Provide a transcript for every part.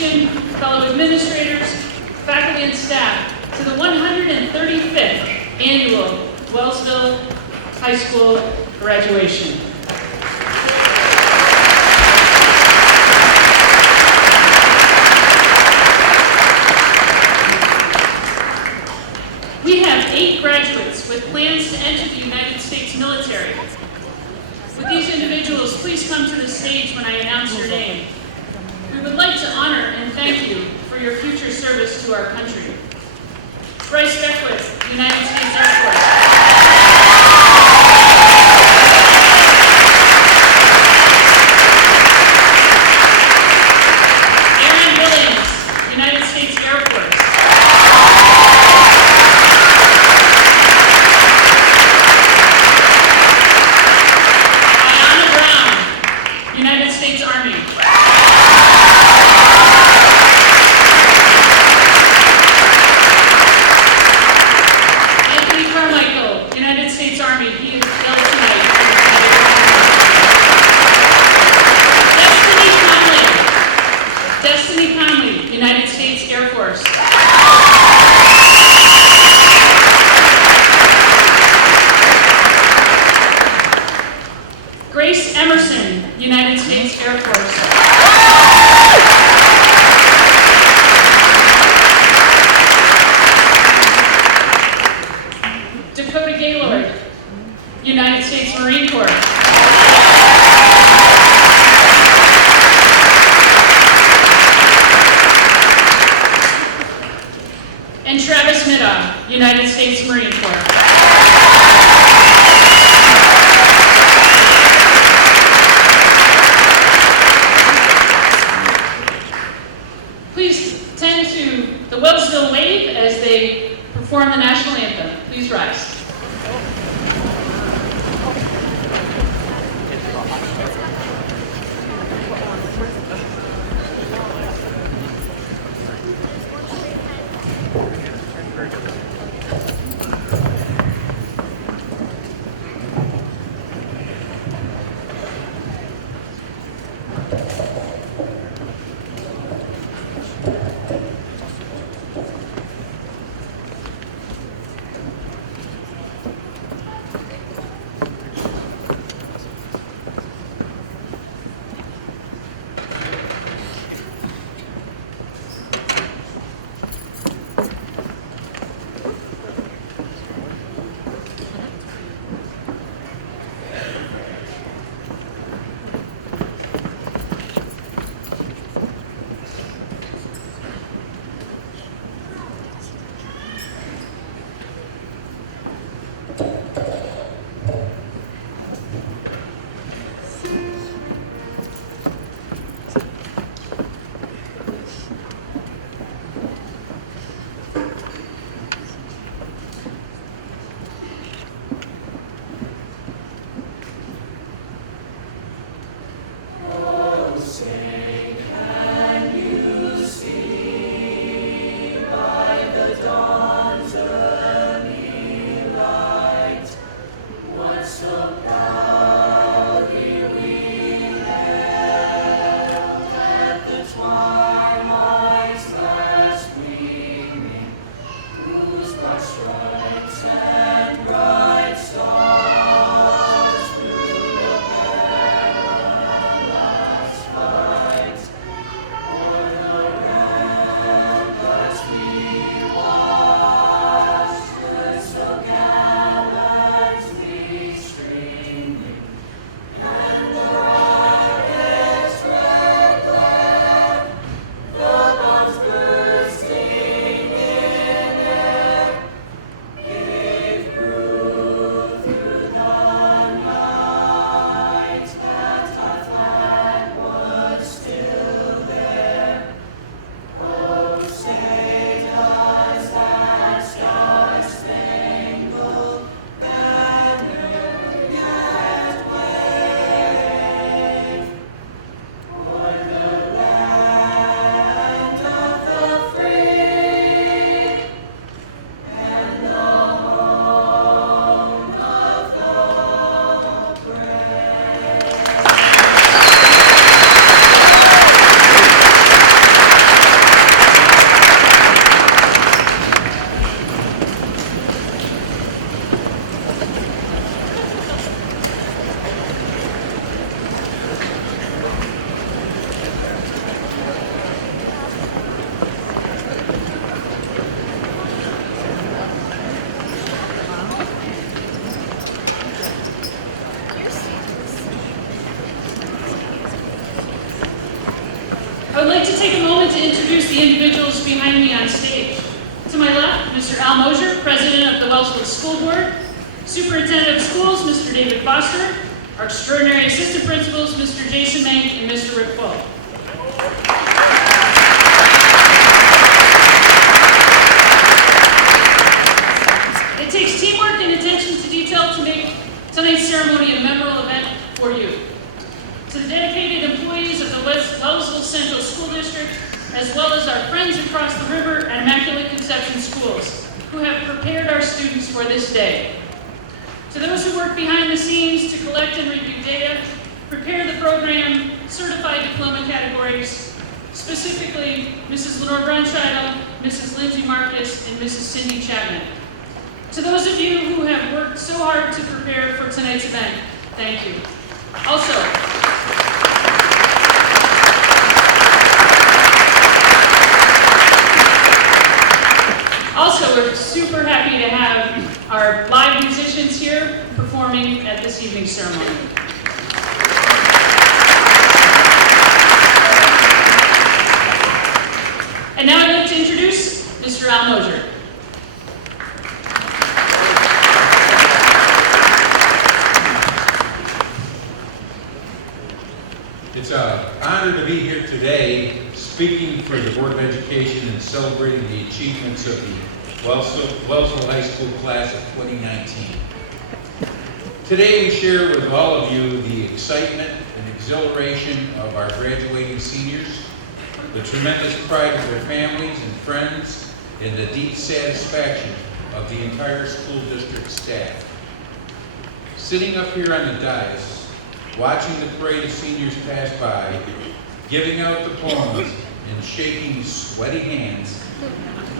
education, fellow administrators, faculty and staff, to the 135th Annual Wellsville High School Graduation. We have 8 graduates with plans to enter the United States military. Would these individuals please come to the stage when I announce your name? We would like to honor and thank you for your future service to our country. Bryce Beckwith, United States Air Force. United States Marine Corps. And Travis Middaugh, United States Marine Corps. Please tend to the Wellsville wave as they perform the national anthem. Please rise. behind me on stage. To my left, Mr. Al Mosier, President of the Wellsville School Board, Superintendent of Schools, Mr. David Foster, our extraordinary assistant principals, Mr. Jason Mank and Mr. Rick Bull. It takes teamwork and attention to detail to make tonight's ceremony a memorable event for you. To the dedicated employees of the Wellsville Central School District, as well as our friends across the river and Immaculate Conception Schools, who have prepared our students for this day. To those who work behind the scenes to collect and review data, prepare the program, certify diploma categories, specifically Mrs. Lenore Brunscheitel, Mrs. Lindsay Marcus, and Mrs. Cindy Chapman. To those of you who have worked so hard to prepare for tonight's event, thank you. Also, we're super happy to have our live musicians here performing at this evening's ceremony. And now I'd like to introduce Mr. Al Mosier. It's an honor to be here today speaking for the Board of Education and celebrating the achievements of the Wellsville High School class of 2019. Today we share with all of you the excitement and exhilaration of our graduating seniors, the tremendous pride of their families and friends, and the deep satisfaction of the entire school district staff. Sitting up here on the dais, watching the parade of seniors pass by, giving out diplomas, and shaking sweaty hands,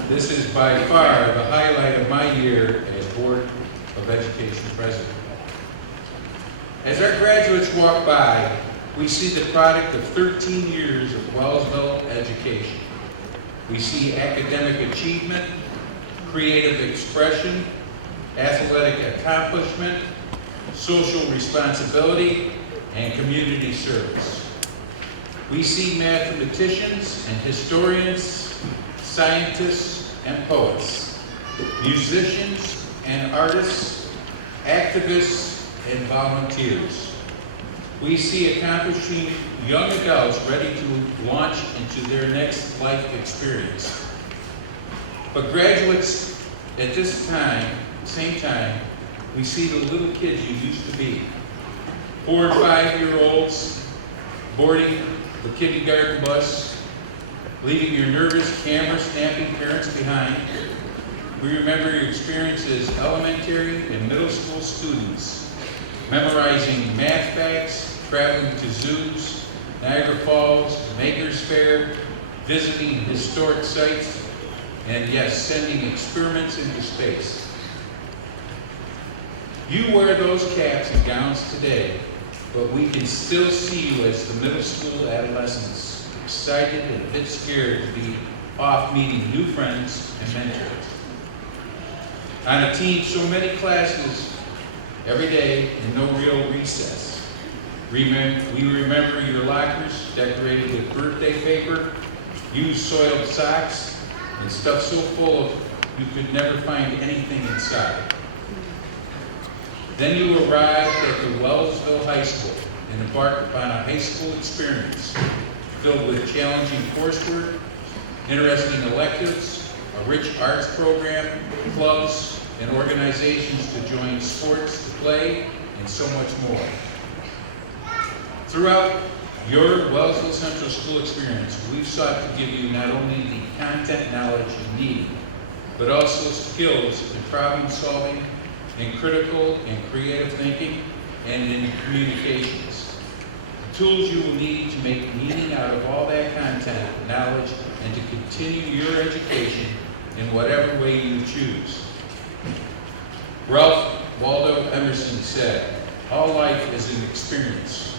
this is by far the highlight of my year as Board of Education President. As our graduates walk by, we see the product of 13 years of Wellsville education. We see academic achievement, creative expression, athletic accomplishment, social responsibility, and community service. We see mathematicians and historians, scientists and poets, musicians and artists, activists and volunteers. We see accomplishing young adults ready to launch into their next life experience. But graduates, at this same time, we see the little kids you used to be. 4 and 5-year-olds boarding the kindergarten bus, leaving your nervous, camera-snapping parents behind. We remember your experience as elementary and middle school students, memorizing math facts, traveling to zoos, Niagara Falls, Maker's Fair, visiting historic sites, and yes, sending experiments into space. You wear those caps and gowns today, but we can still see you as the middle school adolescents, excited and a bit scared to be off meeting new friends and mentors. On a team, so many classes every day and no real recess. We remember your lockers decorated with birthday paper, used soiled socks, and stuff so full of you could never find anything inside. Then you arrived at the Wellsville High School and embarked upon a high school experience filled with challenging coursework, interesting electives, a rich arts program, clubs, and organizations to join sports, to play, and so much more. Throughout your Wellsville Central School experience, we've sought to give you not only the content knowledge you need, but also skills in problem solving, in critical and creative thinking, and in communications. The tools you will need to make meaning out of all that content, knowledge, and to continue your education in whatever way you choose. Ralph Waldo Emerson said, "All life is an experience."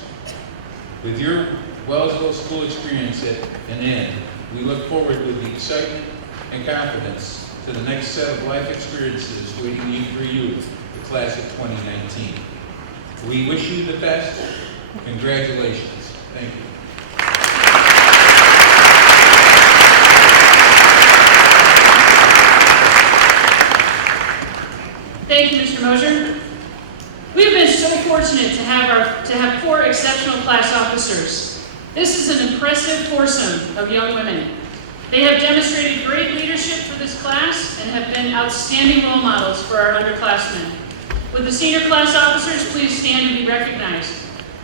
With your Wellsville school experience at an end, we look forward with the excitement and confidence to the next set of life experiences waiting for you, the class of 2019. We wish you the best. Congratulations. Thank you. to have 4 exceptional class officers. This is an impressive foursome of young women. They have demonstrated great leadership for this class and have been outstanding role models for our underclassmen. Would the senior class officers please stand and be recognized?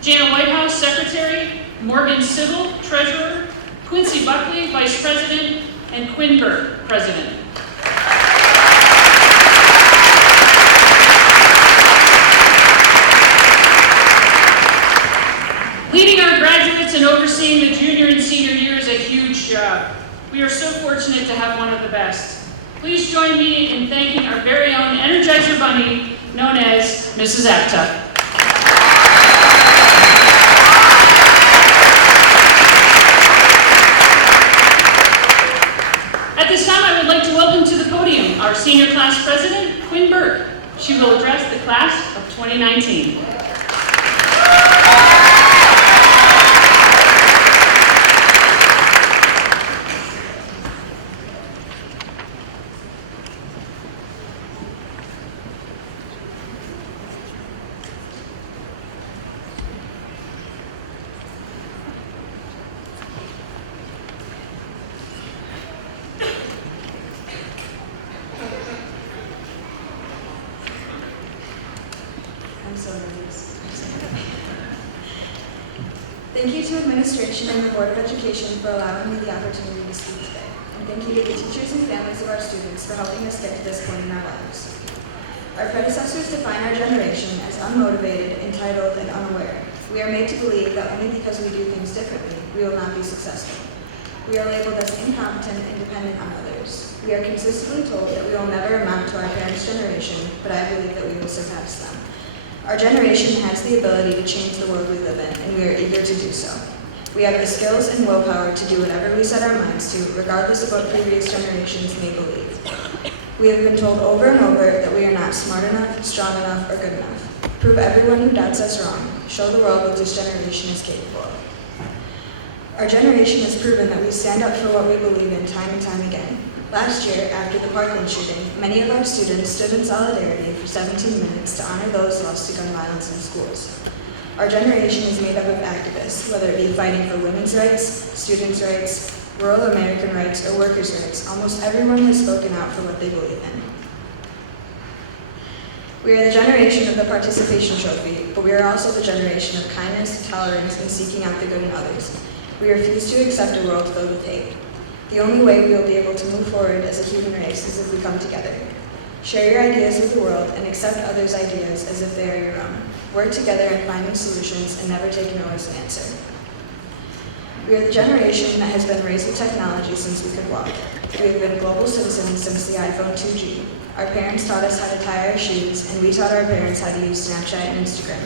Jana Whitehouse, Secretary; Morgan Civil, Treasurer; Quincy Buckley, Vice President; and Quinn Burke, President. Leading our graduates and overseeing the junior and senior year is a huge job. We are so fortunate to have one of the best. Please join me in thanking our very own Energizer Bunny, known as Mrs. Aptuck. At this time, I would like to welcome to the podium our senior class president, Quinn Burke. She will address the class of 2019. Thank you to administration and the Board of Education for allowing me the opportunity to speak today. And thank you to the teachers and families of our students for helping us get to this point in our lives. Our predecessors define our generation as unmotivated, entitled, and unaware. We are made to believe that only because we do things differently, we will not be successful. We are labeled as incompetent and dependent on others. We are consistently told that we will never amount to our parents' generation, but I believe that we will surpass them. Our generation has the ability to change the world we live in, and we are eager to do so. We have the skills and willpower to do whatever we set our minds to, regardless of what previous generations may believe. We have been told over and over that we are not smart enough, strong enough, or good enough. Prove everyone who doubts us wrong. Show the world what this generation is capable of. Our generation has proven that we stand up for what we believe in time and time again. Last year, after the Parkland shooting, many of our students stood in solidarity for 17 minutes to honor those lost to gun violence in schools. Our generation is made up of activists, whether it be fighting for women's rights, students' rights, rural American rights, or workers' rights. Almost everyone has spoken out for what they believe in. We are the generation of the participation trophy, but we are also the generation of kindness, tolerance, and seeking out the good in others. We refuse to accept a world filled with hate. The only way we will be able to move forward as a human race is if we come together. Share your ideas with the world and accept others' ideas as if they are your own. Work together in finding solutions and never take no as an answer. We are the generation that has been raised with technology since we could walk. We have been global citizens since the iPhone 2G. Our parents taught us how to tie our shoes, and we taught our parents how to use Snapchat and Instagram.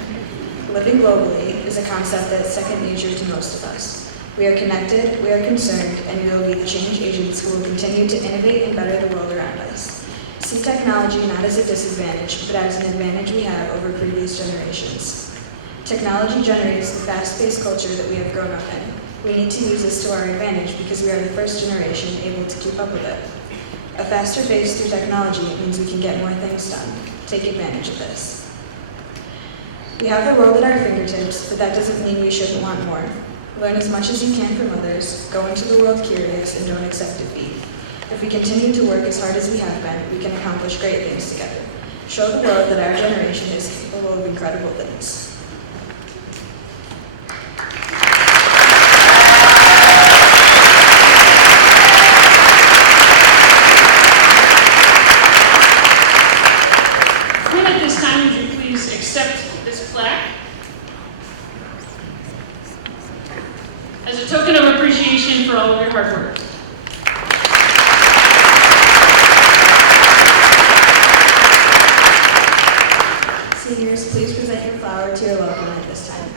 Living globally is a concept that's second nature to most of us. We are connected, we are concerned, and we will be the change agents who will continue to innovate and better the world around us. See technology not as a disadvantage, but as an advantage we have over previous generations. Technology generates the fast-paced culture that we have grown up in. We need to use this to our advantage because we are the first generation able to keep up with it. A faster pace through technology means we can get more things done. Take advantage of this. We have the world at our fingertips, but that doesn't mean we shouldn't want more. Learn as much as you can from others, go into the world curious, and don't accept defeat. If we continue to work as hard as we have been, we can accomplish great things together. Show the world that our generation is capable of incredible things. Quinn, at this time, would you please accept this plaque? As a token of appreciation for all of your hard work. Seniors, please present your flower to your loved one at this time.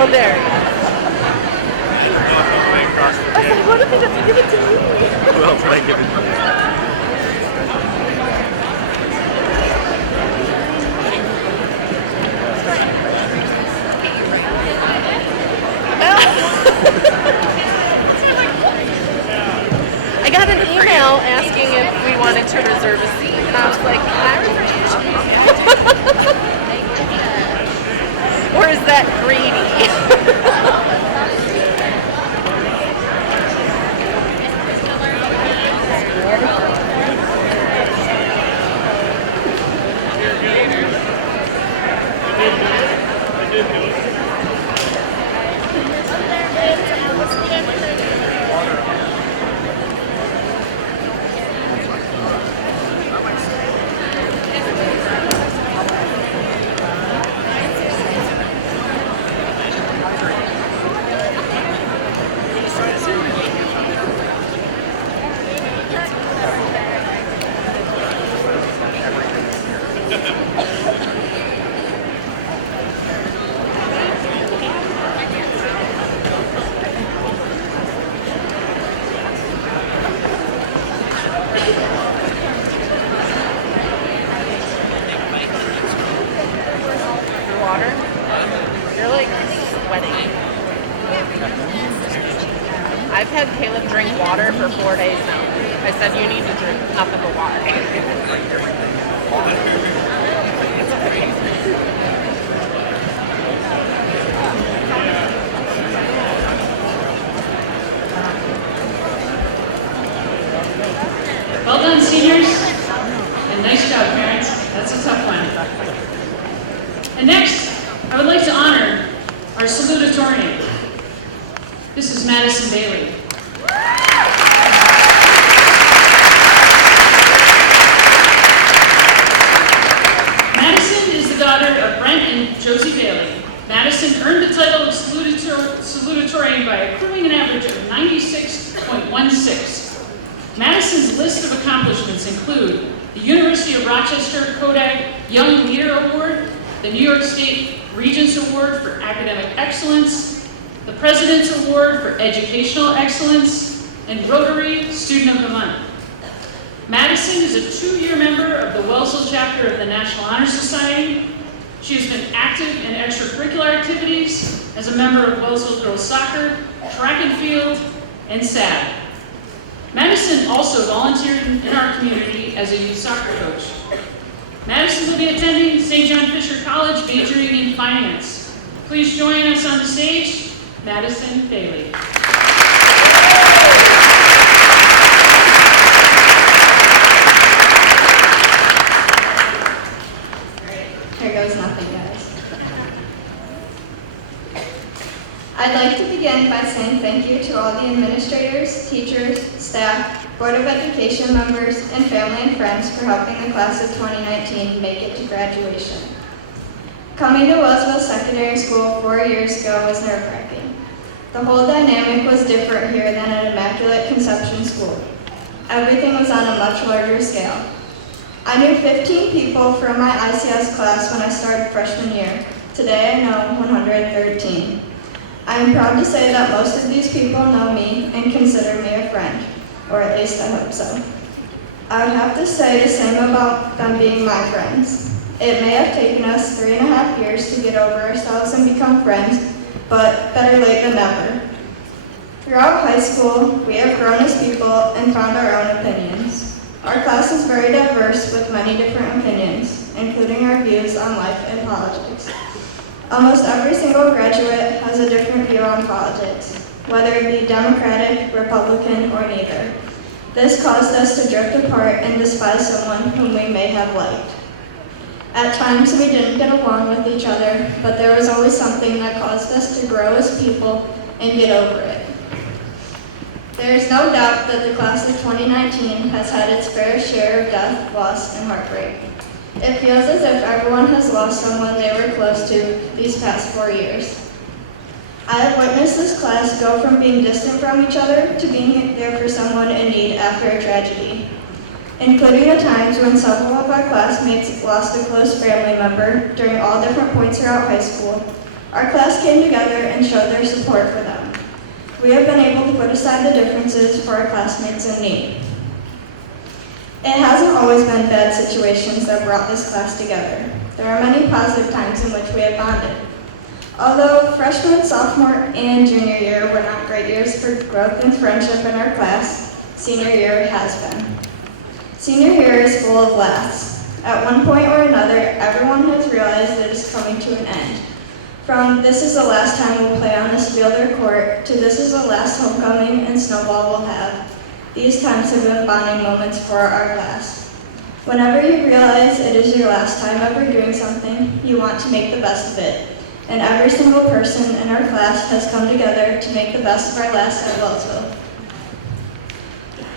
Oh, there. I was like, what if he doesn't give it to me? Who else would I give it to? I got an email asking if we wanted to reserve a seat, and I was like, or is that greedy? Water? You're like sweating. I've had Caleb drink water for 4 days now. I said you need to drink nothing but water. Well done, seniors. And nice job, parents. That's a tough one. And next, I would like to honor our salutatorian. This is Madison Bailey. Madison is the daughter of Brent and Josie Bailey. Madison earned the title of salutatorian by accruing an average of 96.16. Madison's list of accomplishments include the University of Rochester Kodak Young Leader Award, the New York State Regents Award for Academic Excellence, the President's Award for Educational Excellence, and Rotary Student of the Month. Madison is a 2-year member of the Wellsville chapter of the National Honor Society. She has been active in extracurricular activities as a member of Wellsville Girls Soccer, Track and Field, and SAD. Madison also volunteered in our community as a youth soccer coach. Madison will be attending St. John Fisher College, majoring in finance. Please join us on the stage, Madison Bailey. Here goes nothing, guys. I'd like to begin by saying thank you to all the administrators, teachers, staff, Board of Education members, and family and friends for helping the class of 2019 make it to graduation. Coming to Wellsville Secondary School 4 years ago was nerve-wracking. The whole dynamic was different here than at Immaculate Conception School. Everything was on a much larger scale. I knew 15 people from my ICS class when I started freshman year. Today I know 113. I am proud to say that most of these people know me and consider me a friend, or at least I hope so. I would have to say the same about them being my friends. It may have taken us 3.5 years to get over ourselves and become friends, but better late than never. Throughout high school, we have grown as people and found our own opinions. Our class is very diverse with many different opinions, including our views on life and politics. Almost every single graduate has a different view on politics, whether it be Democratic, Republican, or neither. This caused us to drift apart and despise someone whom we may have liked. At times we didn't get along with each other, but there was always something that caused us to grow as people and get over it. There is no doubt that the class of 2019 has had its fair share of death, loss, and heartbreak. It feels as if everyone has lost someone they were close to these past 4 years. I have witnessed this class go from being distant from each other to being there for someone in need after a tragedy, including the times when several of our classmates lost a close family member during all different points throughout high school. Our class came together and showed their support for them. We have been able to put aside the differences for our classmates in need. It hasn't always been bad situations that brought this class together. There are many positive times in which we have bonded. Although freshman, sophomore, and junior year were not great years for growth and friendship in our class, senior year has been. Senior year is full of laughs. At one point or another, everyone has realized it is coming to an end. From this is the last time we'll play on this field or court, to this is the last homecoming and snowball we'll have. These times have been bonding moments for our class. Whenever you realize it is your last time ever doing something, you want to make the best of it. And every single person in our class has come together to make the best of our last at Wellsville.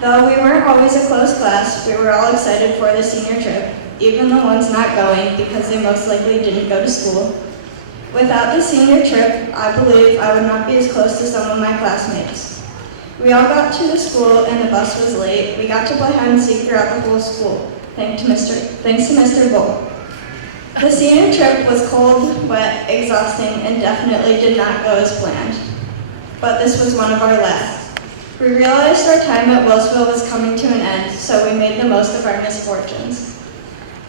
Though we weren't always a close class, we were all excited for the senior trip, even the ones not going because they most likely didn't go to school. Without the senior trip, I believe I would not be as close to some of my classmates. We all got to the school and the bus was late. We got to play hide and seek throughout the whole school, thanks to Mr. Bull. The senior trip was cold, wet, exhausting, and definitely did not go as planned. But this was one of our last. We realized our time at Wellsville was coming to an end, so we made the most of our misfortunes.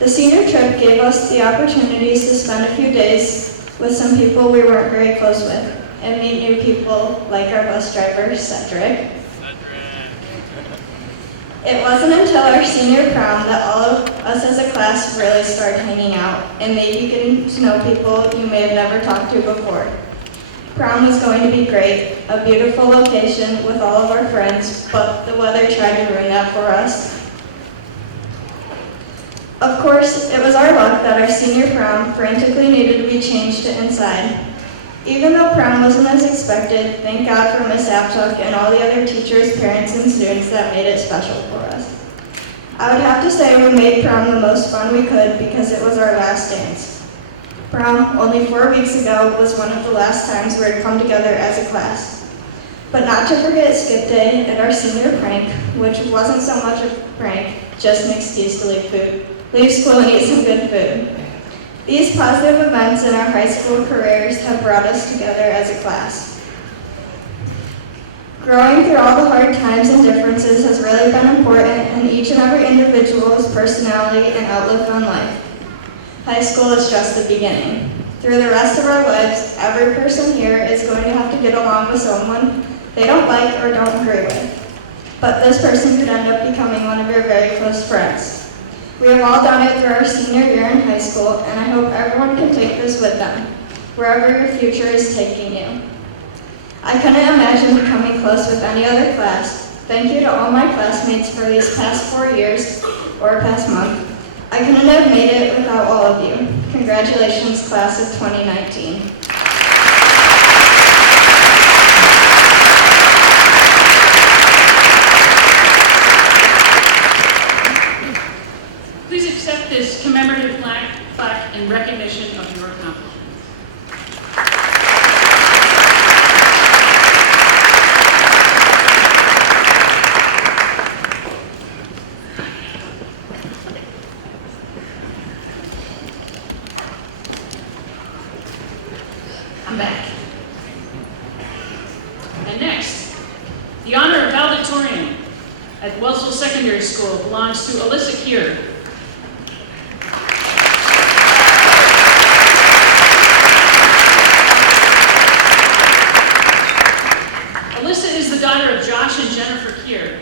The senior trip gave us the opportunities to spend a few days with some people we weren't very close with, and meet new people like our bus driver, Cedric. It wasn't until our senior prom that all of us as a class really started hanging out and maybe getting to know people you may have never talked to before. Prom was going to be great, a beautiful location with all of our friends, but the weather tried to ruin that for us. Of course, it was our luck that our senior prom frantically needed to be changed to inside. Even though prom wasn't as expected, thank God for Miss Aptuck and all the other teachers, parents, and students that made it special for us. I would have to say we made prom the most fun we could because it was our last dance. Prom, only 4 weeks ago, was one of the last times we had come together as a class. But not to forget skip day and our senior prank, which wasn't so much a prank, just an excuse to leave school and eat some good food. These positive events in our high school careers have brought us together as a class. Growing through all the hard times and differences has really been important in each and every individual's personality and outlook on life. High school is just the beginning. Through the rest of our lives, every person here is going to have to get along with someone they don't like or don't agree with. But this person could end up becoming one of your very close friends. We have all done it through our senior year in high school, and I hope everyone can take this with them, wherever your future is taking you. I couldn't imagine becoming close with any other class. Thank you to all my classmates for these past 4 years, or past month. I couldn't have made it without all of you. Congratulations, class of 2019. Please accept this commemorative plaque in recognition of your accomplishments. I'm back. And next, the honor of valedictorian at Wellsville Secondary School belongs to Alyssa Keir. Alyssa is the daughter of Josh and Jennifer Keir.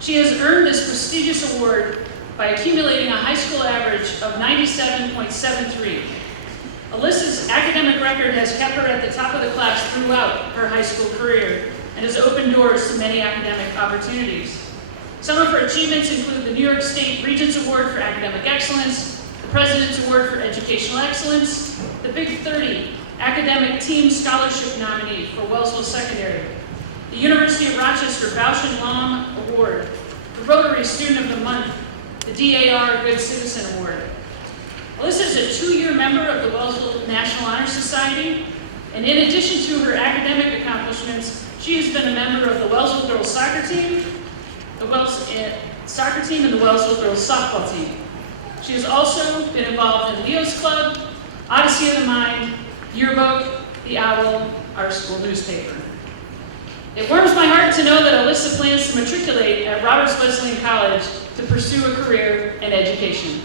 She has earned this prestigious award by accumulating a high school average of 97.73. Alyssa's academic record has kept her at the top of the class throughout her high school career and has opened doors to many academic opportunities. Some of her achievements include the New York State Regents Award for Academic Excellence, the President's Award for Educational Excellence, the Big 30 Academic Team Scholarship nominee for Wellsville Secondary, the University of Rochester Bausch and Lomb Award, the Rotary Student of the Month, the DAR Good Citizen Award. Alyssa is a 2-year member of the Wellsville National Honor Society, and in addition to her academic accomplishments, she has been a member of the Wellsville Girls Soccer Team, the soccer team, and the Wellsville Girls Softball Team. She has also been involved in Leo's Club, Odyssey of the Mind, Yearbook, the Owl, our school newspaper. It warms my heart to know that Alyssa plans to matriculate at Roberts Wesleyan College to pursue a career in education.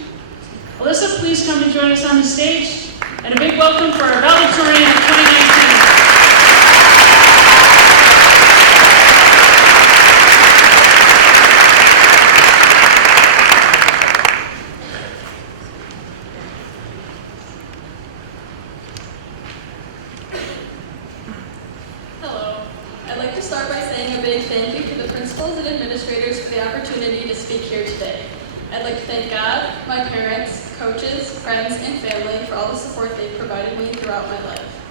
Alyssa, please come and join us on the stage, and a big welcome for our valedictorian of 2019. Hello. I'd like to start by saying a big thank you to the principals and administrators for the opportunity to speak here today. I'd like to thank God, my parents, coaches, friends, and family for all the support they've provided me throughout my life.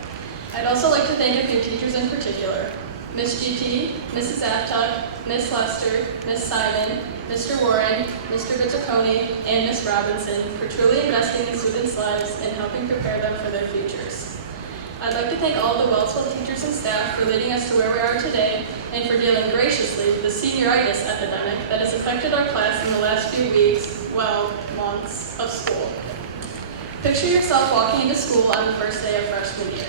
I'd also like to thank a few teachers in particular: Miss GT, Mrs. Aptuck, Miss Lester, Miss Simon, Mr. Warren, Mr. Vizziconi, and Miss Robinson for truly investing in students' lives and helping prepare them for their futures. I'd like to thank all the Wellsville teachers and staff for leading us to where we are today and for dealing graciously with the senioritis epidemic that has affected our class in the last few weeks, well, months of school. Picture yourself walking into school on the first day of freshman year.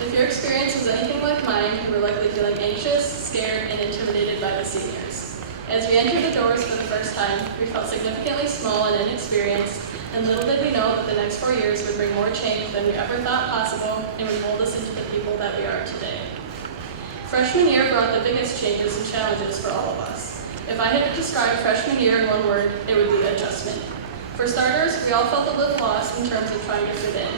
If your experience was anything like mine, you were likely feeling anxious, scared, and intimidated by the seniors. As we entered the doors for the first time, we felt significantly small and inexperienced, and little did we know that the next 4 years would bring more change than we ever thought possible and would mold us into the people that we are today. Freshman year brought the biggest changes and challenges for all of us. If I had to describe freshman year in one word, it would be adjustment. For starters, we all felt a little lost in terms of trying to fit in.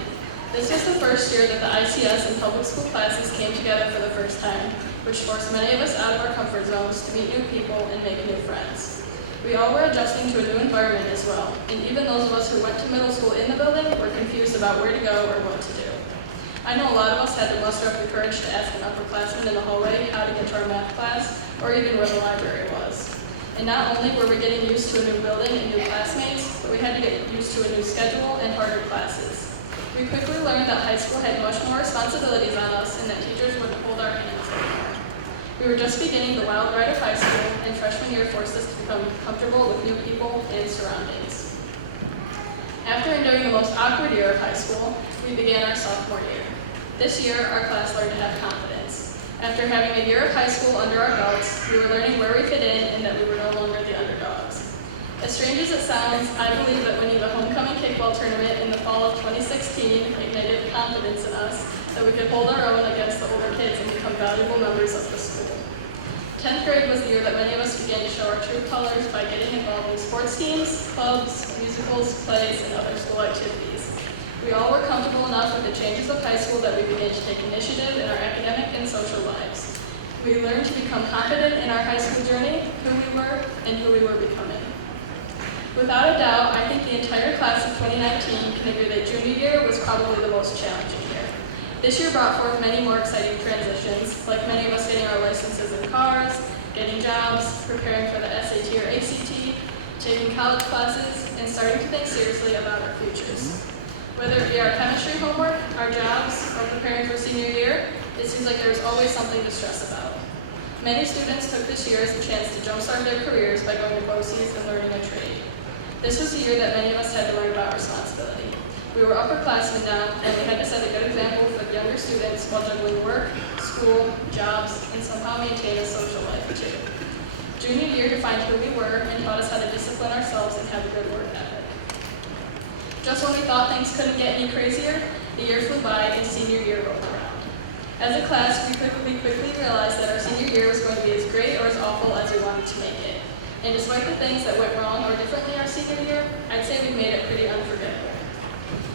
This was the first year that the ICS and public school classes came together for the first time, which forced many of us out of our comfort zones to meet new people and make new friends. We all were adjusting to a new environment as well, and even those of us who went to middle school in the building were confused about where to go or what to do. I know a lot of us had to muster up the courage to ask an upperclassman in the hallway how to get to our math class, or even where the library was. And not only were we getting used to a new building and new classmates, but we had to get used to a new schedule and harder classes. We quickly learned that high school had much more responsibilities on us and that teachers wouldn't hold our hands anymore. We were just beginning the wild ride of high school, and freshman year forced us to become comfortable with new people and surroundings. After enduring the most awkward year of high school, we began our sophomore year. This year, our class learned to have confidence. After having a year of high school under our belts, we were learning where we fit in and that we were no longer the underdogs. As strange as it sounds, I believe that winning the homecoming kickball tournament in the fall of 2016 ignited confidence in us that we could hold our own against the older kids and become valuable members of the school. 10th grade was the year that many of us began to show our true colors by getting involved in sports teams, clubs, musicals, plays, and other school activities. We all were comfortable enough with the changes of high school that we began to take initiative in our academic and social lives. We learned to become confident in our high school journey, who we were, and who we were becoming. Without a doubt, I think the entire class of 2019 can agree that junior year was probably the most challenging year. This year brought forth many more exciting transitions, like many of us getting our licenses in cars, getting jobs, preparing for the SAT or ACT, taking college classes, and starting to think seriously about our futures. Whether it be our chemistry homework, our jobs, or preparing for senior year, it seems like there is always something to stress about. Many students took this year as a chance to jumpstart their careers by going to BOCES and learning a trade. This was the year that many of us had to learn about responsibility. We were upperclassmen now, and we had to set a good example for the younger students while juggling work, school, jobs, and somehow maintain a social life too. Junior year defined who we were and taught us how to discipline ourselves and have a good work ethic. Just when we thought things couldn't get any crazier, the year flew by and senior year rolled around. As a class, we quickly realized that our senior year was going to be as great or as awful as we wanted to make it. And despite the things that went wrong or differently our senior year, I'd say we made it pretty unforgettable.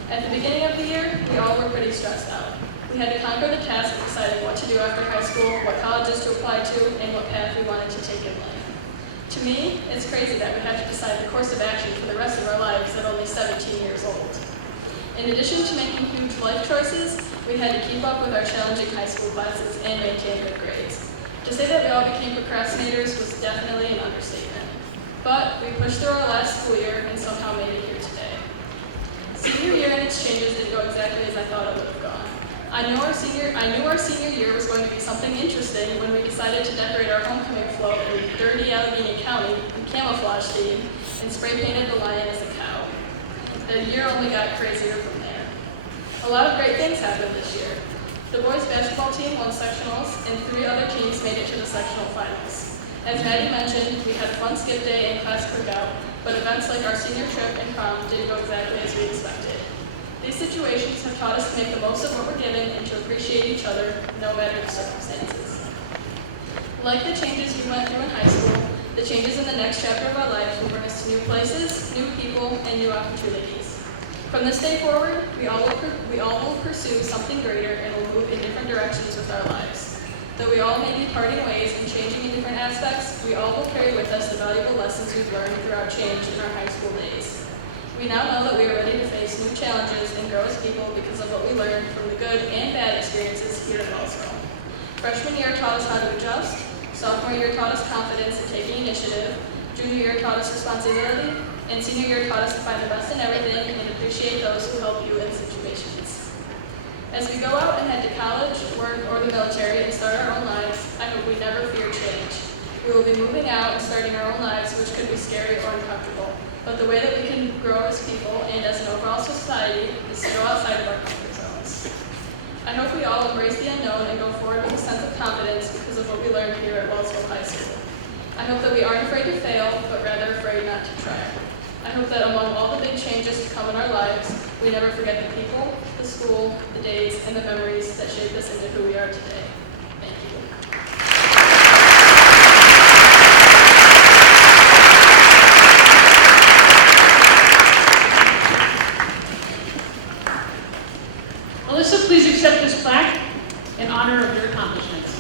At the beginning of the year, we all were pretty stressed out. We had to conquer the task of deciding what to do after high school, what colleges to apply to, and what path we wanted to take in life. To me, it's crazy that we had to decide the course of action for the rest of our lives at only 17 years old. In addition to making huge life choices, we had to keep up with our challenging high school classes and maintain good grades. To say that we all became procrastinators was definitely an understatement. But we pushed through our last school year and somehow made it here today. Senior year and its changes didn't go exactly as I thought it would have gone. I knew our senior year was going to be something interesting when we decided to decorate our homecoming float in dirty Allegheny County in camouflage theme and spray painted the lion as a cow. The year only got crazier from there. A lot of great things happened this year. The boys basketball team won sectionals, and 3 other teams made it to the sectional finals. As Maddie mentioned, we had a fun skip day and class cookout, but events like our senior trip and prom didn't go exactly as we expected. These situations have taught us to make the most of what we're given and to appreciate each other, no matter the circumstances. Like the changes we went through in high school, the changes in the next chapter of our lives will bring us to new places, new people, and new opportunities. From this day forward, we all will pursue something greater and will move in different directions with our lives. Though we all may be parting ways and changing in different aspects, we all will carry with us the valuable lessons we've learned throughout change in our high school days. We now know that we are ready to face new challenges and grow as people because of what we learned from the good and bad experiences here at Wellsville. Freshman year taught us how to adjust, sophomore year taught us confidence and taking initiative, junior year taught us responsibility, and senior year taught us to find the best in everything and appreciate those who help you in situations. As we go out and head to college, work, or the military and start our own lives, I hope we never fear change. We will be moving out and starting our own lives, which could be scary or uncomfortable. But the way that we can grow as people and as an overall society is to go outside of our comfort zones. I hope we all embrace the unknown and go forward with a sense of confidence because of what we learned here at Wellsville High School. I hope that we aren't afraid to fail, but rather afraid not to try. I hope that among all the big changes to come in our lives, we never forget the people, the school, the days, and the memories that shaped us into who we are today. Thank you. Alyssa, please accept this plaque in honor of your accomplishments.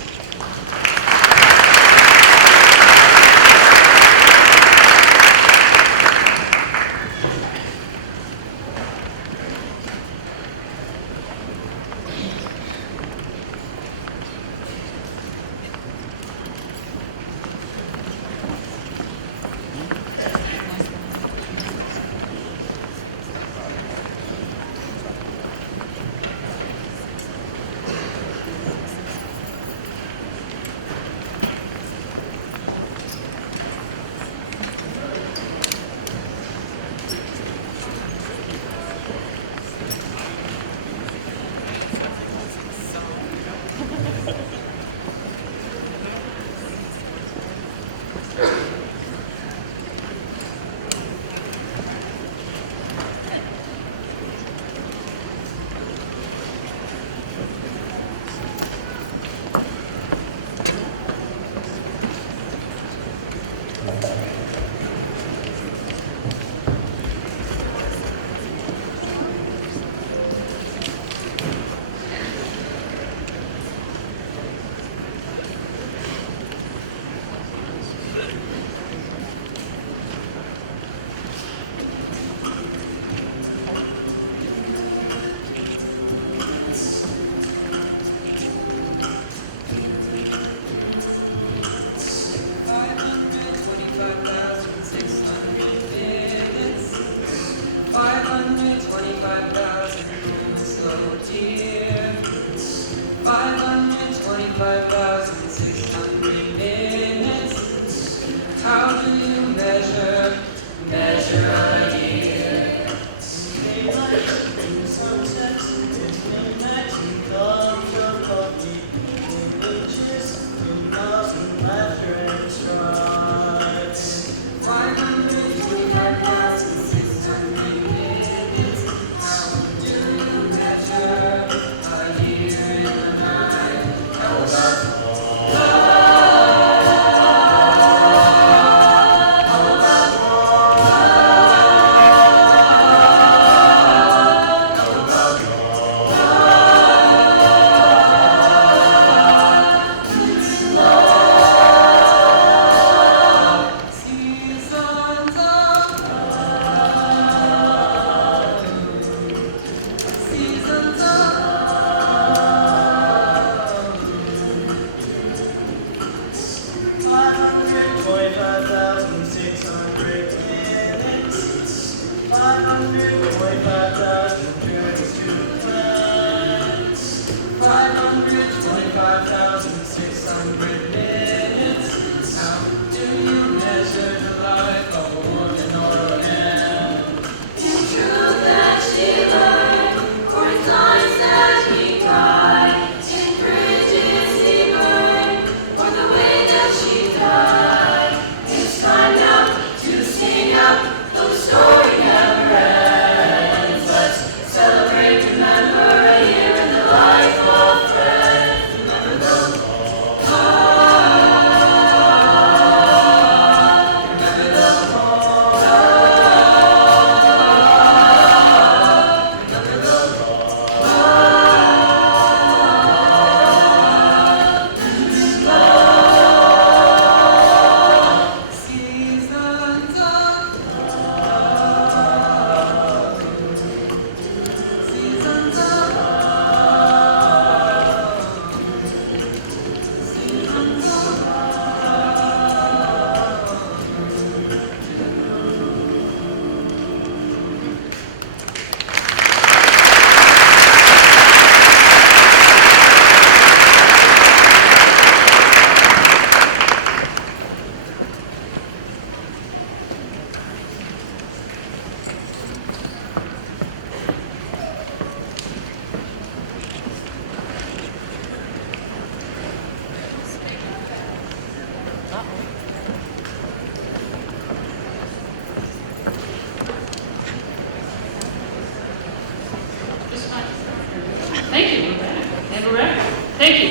Thank you, we're back. And we're back. Thank you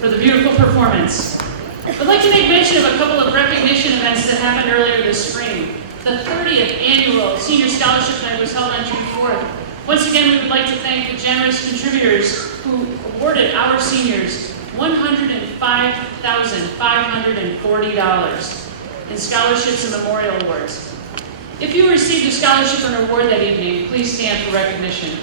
for the beautiful performance. I'd like to make mention of a couple of recognition events that happened earlier this spring. The 30th annual Senior Scholarship Night was held on June 4th. Once again, we would like to thank the generous contributors who awarded our seniors $105,540 in scholarships and memorial awards. If you received a scholarship or an award that evening, please stand for recognition.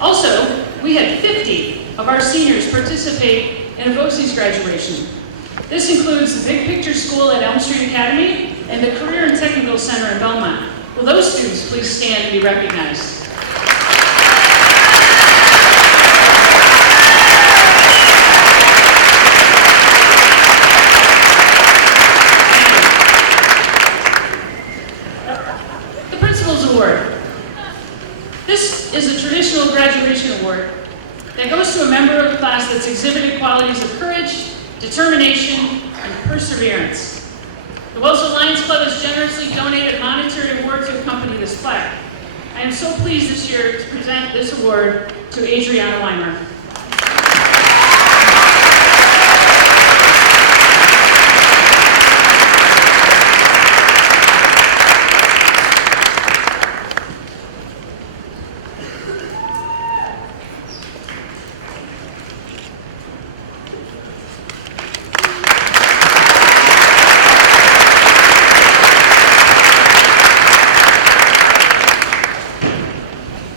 Also, we had 50 of our seniors participate in a BOCES graduation. This includes the Big Picture School at Elm Street Academy and the Career and Technical Center in Belmont. Will those students please stand to be recognized? The Principal's Award. This is a traditional graduation award that goes to a member of the class that's exhibited qualities of courage, determination, and perseverance. The Wellsville Lions Club has generously donated a monetary award to accompany this plaque. I am so pleased this year to present this award to Adriana Weimer.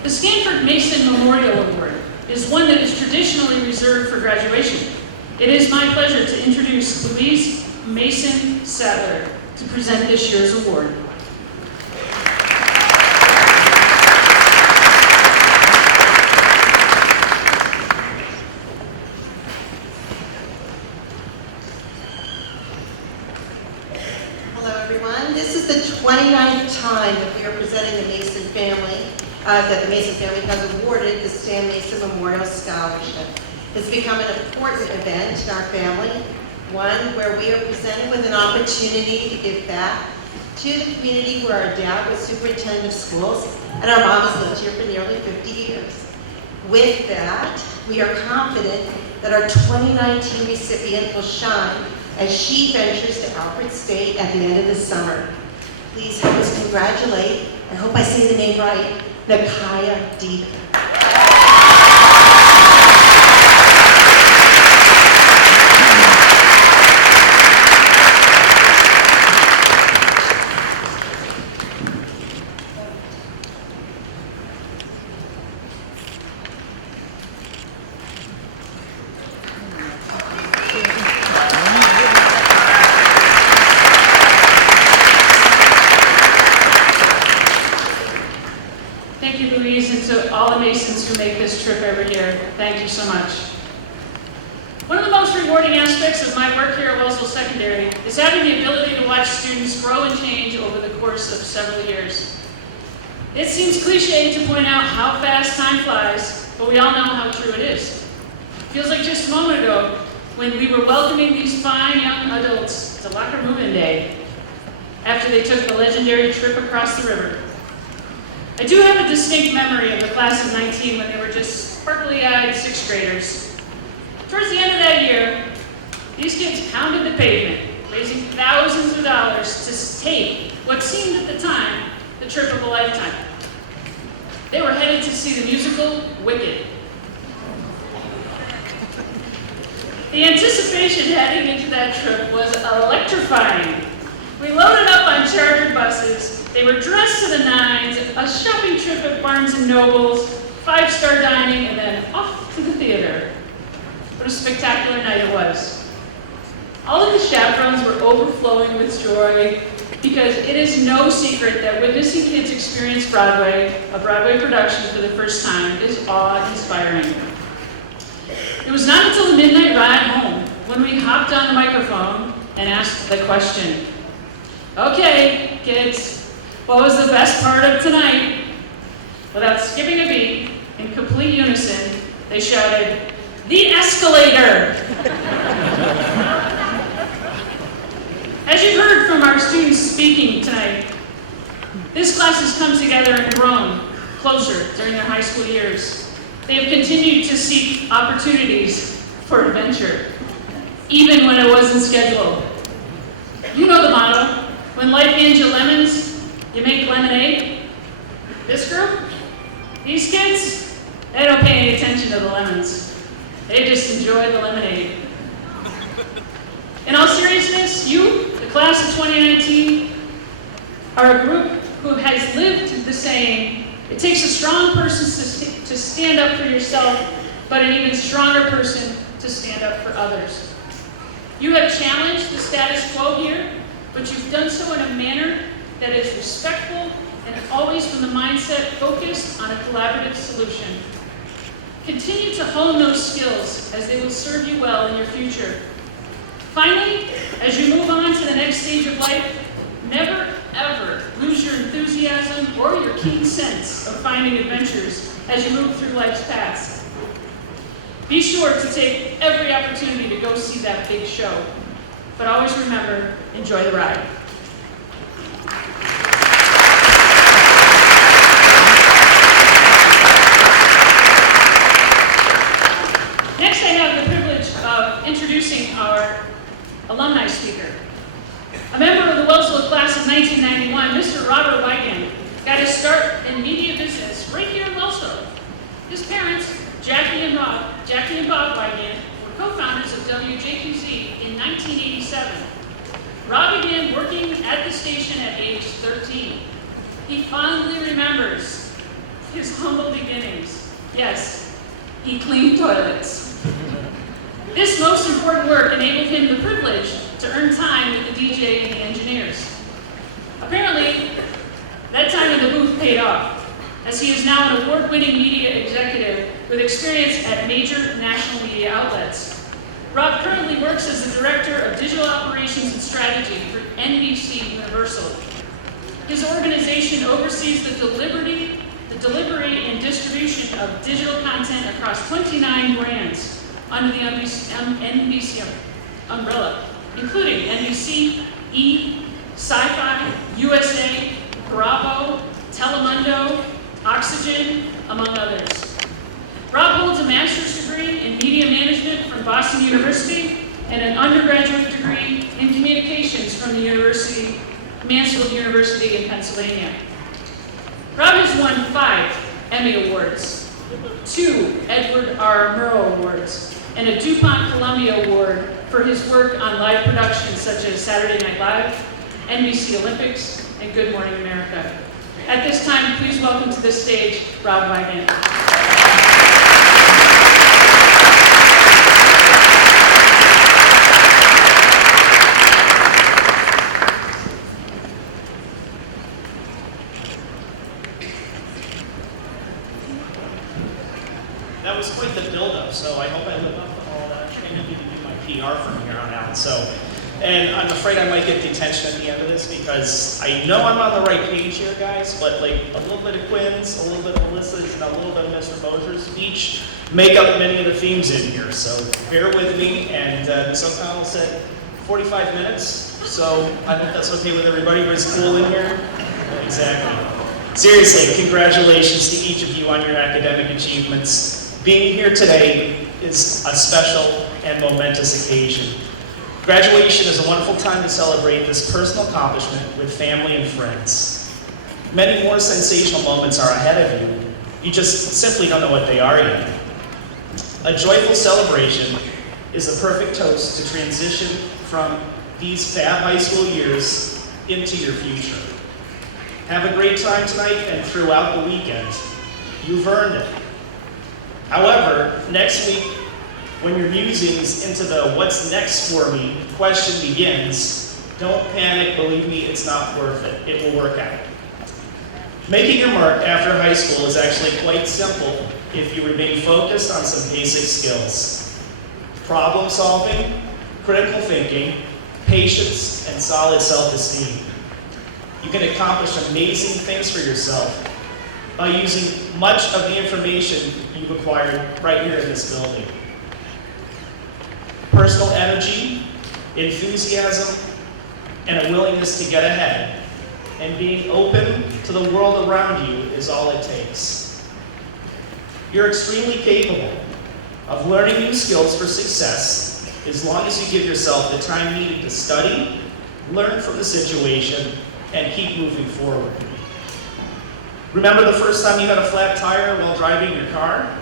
The Stanford Mason Memorial Award is one that is traditionally reserved for graduation. It is my pleasure to introduce Louise Mason Sadler to present this year's award. Hello, everyone. This is the 29th time that we are presenting the Mason family, that the Mason family has awarded the Stan Mason Memorial Scholarship. It's become an important event in our family, one where we are presented with an opportunity to give back to the community where our dad was superintendent of schools and our mom has lived here for nearly 50 years. With that, we are confident that our 2019 recipient will shine as she ventures to Alfred State at the end of the summer. Please help us congratulate, I hope I say the name right, Nakaya Deep. Thank you, Louise, and to all the Masons who make this trip every year. Thank you so much. One of the most rewarding aspects of my work here at Wellsville Secondary is having the ability to watch students grow and change over the course of several years. It seems cliche to point out how fast time flies, but we all know how true it is. It feels like just a moment ago when we were welcoming these fine young adults to Locker Move-In Day after they took the legendary trip across the river. I do have a distinct memory of the class of 19 when they were just sparkly-eyed sixth graders. Towards the end of that year, these kids pounded the pavement, raising thousands of dollars to take what seemed at the time the trip of a lifetime. They were headed to see the musical Wicked. The anticipation heading into that trip was electrifying. We loaded up on chartered buses. They were dressed to the nines, a shopping trip at Barnes & Noble's, 5-star dining, and then off to the theater. What a spectacular night it was. All of the chaperones were overflowing with joy because it is no secret that witnessing kids experience Broadway, a Broadway production for the first time, is awe-inspiring. It was not until the midnight ride home when we hopped on the microphone and asked the question, "Okay, kids, what was the best part of tonight?" Without skipping a beat, in complete unison, They shouted, "The escalator!" As you've heard from our students speaking tonight, this class has come together and grown closer during their high school years. They have continued to seek opportunities for adventure, even when it wasn't scheduled. You know the motto, when life hands you lemons, you make lemonade. This group, these kids, they don't pay any attention to the lemons. They just enjoy the lemonade. In all seriousness, you, the class of 2019, are a group who has lived the saying, it takes a strong person to stand up for yourself, but an even stronger person to stand up for others. You have challenged the status quo here, but you've done so in a manner that is respectful and always from the mindset focused on a collaborative solution. Continue to hone those skills as they will serve you well in your future. Finally, as you move on to the next stage of life, never ever lose your enthusiasm or your keen sense of finding adventures as you move through life's paths. Be sure to take every opportunity to go see that big show, but always remember, enjoy the ride. Next, I have the privilege of introducing our alumni speaker. A member of the Wellsville class of 1991, Mr. Robert Wiegand, got his start in media business right here in Wellsville. His parents, Jackie and Bob Wiegand, were co-founders of WJQZ in 1987. Rob began working at the station at age 13. He fondly remembers his humble beginnings. Yes, he cleaned toilets. This most important work enabled him the privilege to earn time with the DJ and the engineers. Apparently, that time in the booth paid off, as he is now an award-winning media executive with experience at major national media outlets. Rob currently works as the Director of Digital Operations and Strategy for NBC Universal. His organization oversees the delivery and distribution of digital content across 29 brands under the NBC umbrella, including NBC, E, Sci-Fi, USA, Bravo, Telemundo, Oxygen, among others. Rob holds a master's degree in media management from Boston University and an undergraduate degree in communications from the Mansfield University in Pennsylvania. Rob has won 5 Emmy Awards, 2 Edward R. Murrow Awards, and a DuPont Columbia Award for his work on live productions such as Saturday Night Live, NBC Olympics, and Good Morning America. At this time, please welcome to the stage, Rob Wiegand. That was quite the build-up, so I hope I live up to all that. I'm trying to do my PR from here on out. And I'm afraid I might get detention at the end of this because I know I'm on the right page here, guys, but like a little bit of Quinn's, a little bit of Melissa's, and a little bit of Mr. Mosher's each make up many of the themes in here. So bear with me, and Ms. O'Connell said 45 minutes, so I hope that's okay with everybody. It's cool in here. Exactly. Seriously, congratulations to each of you on your academic achievements. Being here today is a special and momentous occasion. Graduation is a wonderful time to celebrate this personal accomplishment with family and friends. Many more sensational moments are ahead of you. You just simply don't know what they are yet. A joyful celebration is the perfect toast to transition from these fab high school years into your future. Have a great time tonight and throughout the weekend. You've earned it. However, next week, when your musings into the what's next for me question begins, don't panic, believe me, it's not worth it. It will work out. Making your mark after high school is actually quite simple if you remain focused on some basic skills. Problem solving, critical thinking, patience, and solid self-esteem. You can accomplish amazing things for yourself by using much of the information you you've acquired right here in this building. Personal energy, enthusiasm, and a willingness to get ahead, and being open to the world around you is all it takes. You're extremely capable of learning new skills for success as long as you give yourself the time needed to study, learn from the situation, and keep moving forward. Remember the first time you had a flat tire while driving your car?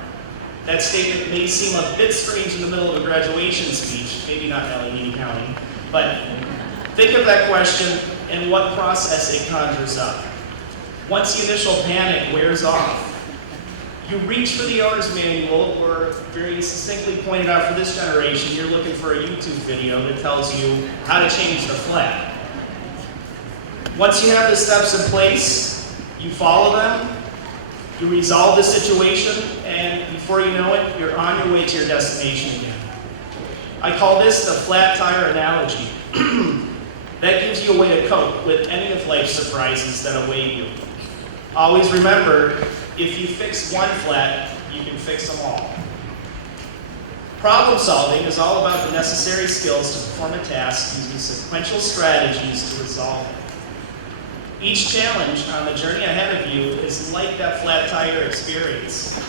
That statement may seem a bit strange in the middle of a graduation speech, maybe not in Allegheny County, but think of that question and what process it conjures up. Once the initial panic wears off, you reach for the owner's manual, or very succinctly pointed out for this generation, you're looking for a YouTube video that tells you how to change the flat. Once you have the steps in place, you follow them, you resolve the situation, and before you know it, you're on your way to your destination again. I call this the flat tire analogy. That gives you a way to cope with any of life's surprises that await you. Always remember, if you fix one flat, you can fix them all. Problem solving is all about the necessary skills to perform a task using sequential strategies to resolve it. Each challenge on the journey ahead of you is like that flat tire experience.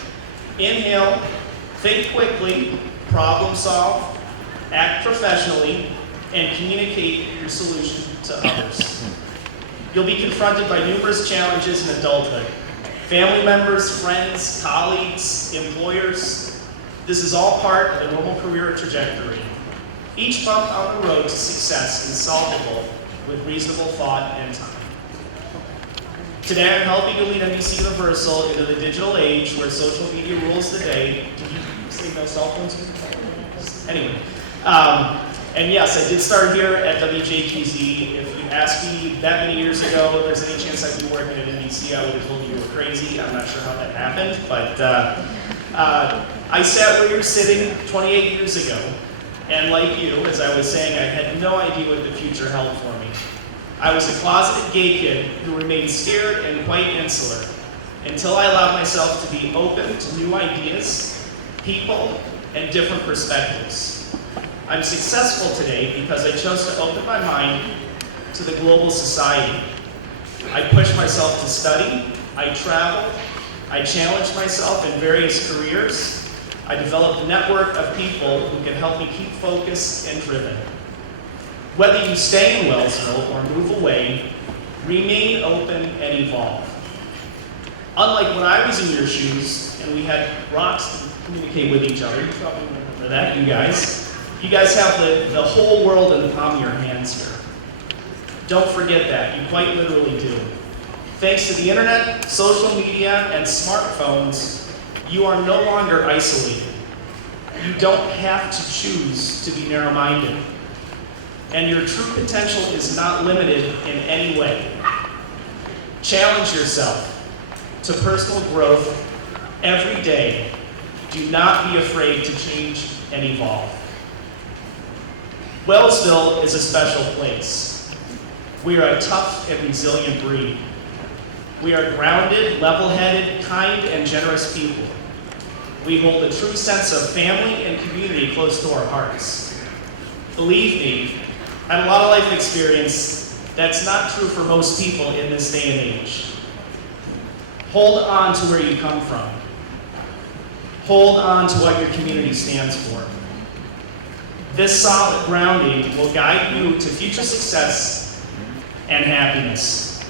Inhale, think quickly, problem solve, act professionally, and communicate your solution to others. You'll be confronted by numerous challenges in adulthood. Family members, friends, colleagues, employers. This is all part of a normal career trajectory. Each bump on the road to success is solvable with reasonable thought and time. Today I'm helping to lead NBC Universal into the digital age where social media rules the day. Did you say no cell phones? Anyway. And yes, I did start here at WJQZ. If you asked me that many years ago if there's any chance I'd be working at NBC, I would have told you you were crazy. I'm not sure how that happened, but I sat where you're sitting 28 years ago, and like you, as I was saying, I had no idea what the future held for me. I was a closeted gay kid who remained scared and quite insular until I allowed myself to be open to new ideas, people, and different perspectives. I'm successful today because I chose to open my mind to the global society. I pushed myself to study, I traveled, I challenged myself in various careers. I developed a network of people who can help me keep focused and driven. Whether you stay in Wellsville or move away, remain open and evolve. Unlike when I was in your shoes and we had rocks to communicate with each other, you probably remember that, you guys. You guys have the whole world in the palm of your hands here. Don't forget that, you quite literally do. Thanks to the internet, social media, and smartphones, you are no longer isolated. You don't have to choose to be narrow-minded. And your true potential is not limited in any way. Challenge yourself to personal growth every day. Do not be afraid to change and evolve. Wellsville is a special place. We are a tough and resilient breed. We are grounded, level-headed, kind, and generous people. We hold a true sense of family and community close to our hearts. Believe me, I had a lot of life experience that's not true for most people in this day and age. Hold on to where you come from. Hold on to what your community stands for. This solid grounding will guide you to future success and happiness.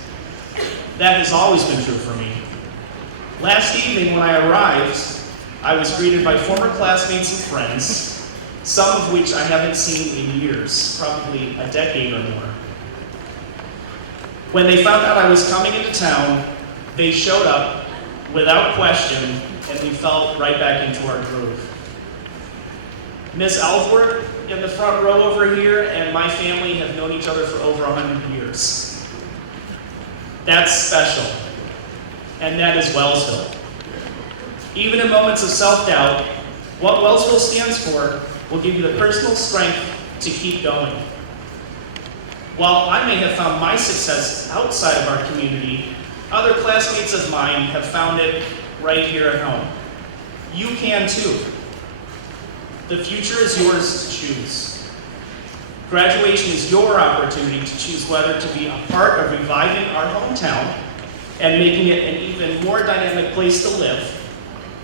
That has always been true for me. Last evening when I arrived, I was greeted by former classmates and friends, some of which I haven't seen in years, probably a decade or more. When they found out I was coming into town, they showed up without question, and we fell right back into our groove. Miss Ellsworth in the front row over here and my family have known each other for over 100 years. That's special, and that is Wellsville. Even in moments of self-doubt, what Wellsville stands for will give you the personal strength to keep going. While I may have found my success outside of our community, other classmates of mine have found it right here at home. You can too. The future is yours to choose. Graduation is your opportunity to choose whether to be a part of reviving our hometown and making it an even more dynamic place to live,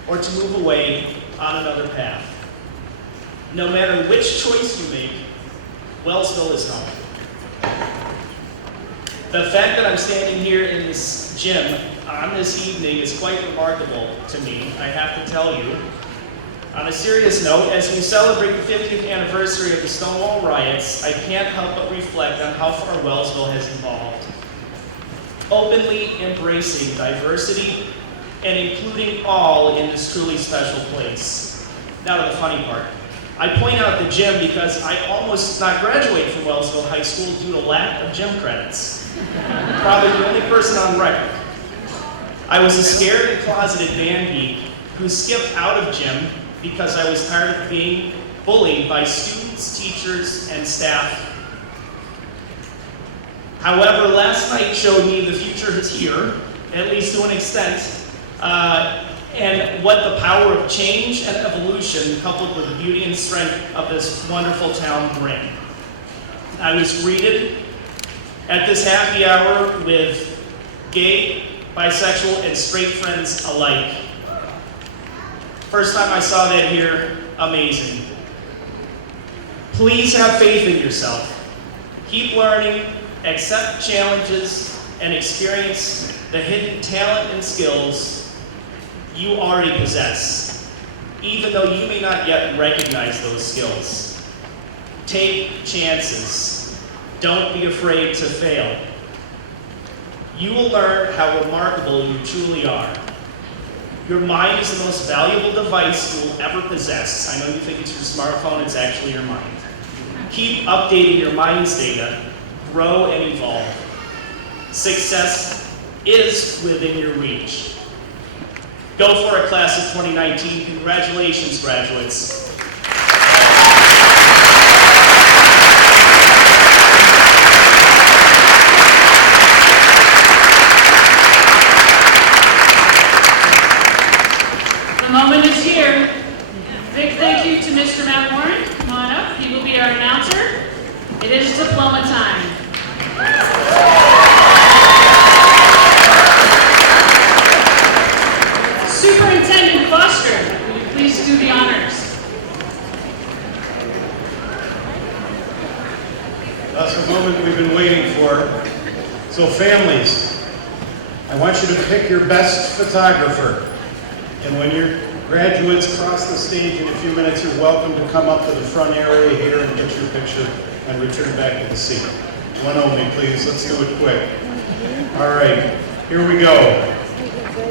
or to move away on another path. No matter which choice you make, Wellsville is home. The fact that I'm standing here in this gym on this evening is quite remarkable to me, I have to tell you. On a serious note, as we celebrate the 50th anniversary of the Stonewall riots, I can't help but reflect on how far Wellsville has evolved. Openly embracing diversity and including all in this truly special place. Now to the funny part. I point out the gym because I almost did not graduate from Wellsville High School due to lack of gym credits. Probably the only person on record. I was a scared and closeted band geek who skipped out of gym because I was tired of being bullied by students, teachers, and staff. However, last night showed me the future is here, at least to an extent, and what the power of change and evolution, coupled with the beauty and strength of this wonderful town, bring. I was greeted at this happy hour with gay, bisexual, and straight friends alike. First time I saw that here, amazing. Please have faith in yourself. Keep learning, accept challenges, and experience the hidden talent and skills you already possess, even though you may not yet recognize those skills. Take chances. Don't be afraid to fail. You will learn how remarkable you truly are. Your mind is the most valuable device you will ever possess. I know you think it's your smartphone, it's actually your mind. Keep updating your mind's data, grow and evolve. Success is within your reach. Go for it, class of 2019. Congratulations, graduates. The moment is here. Big thank you to Mr. Matt Warren. Come on up. He will be our announcer. It is diploma time. Superintendent Foster, will you please do the honors? That's the moment we've been waiting for. So families, I want you to pick your best photographer. And when your graduates cross the stage in a few minutes, you're welcome to come up to the front area here and get your picture and return back to the seat. One only, please. Let's do it quick. All right, here we go.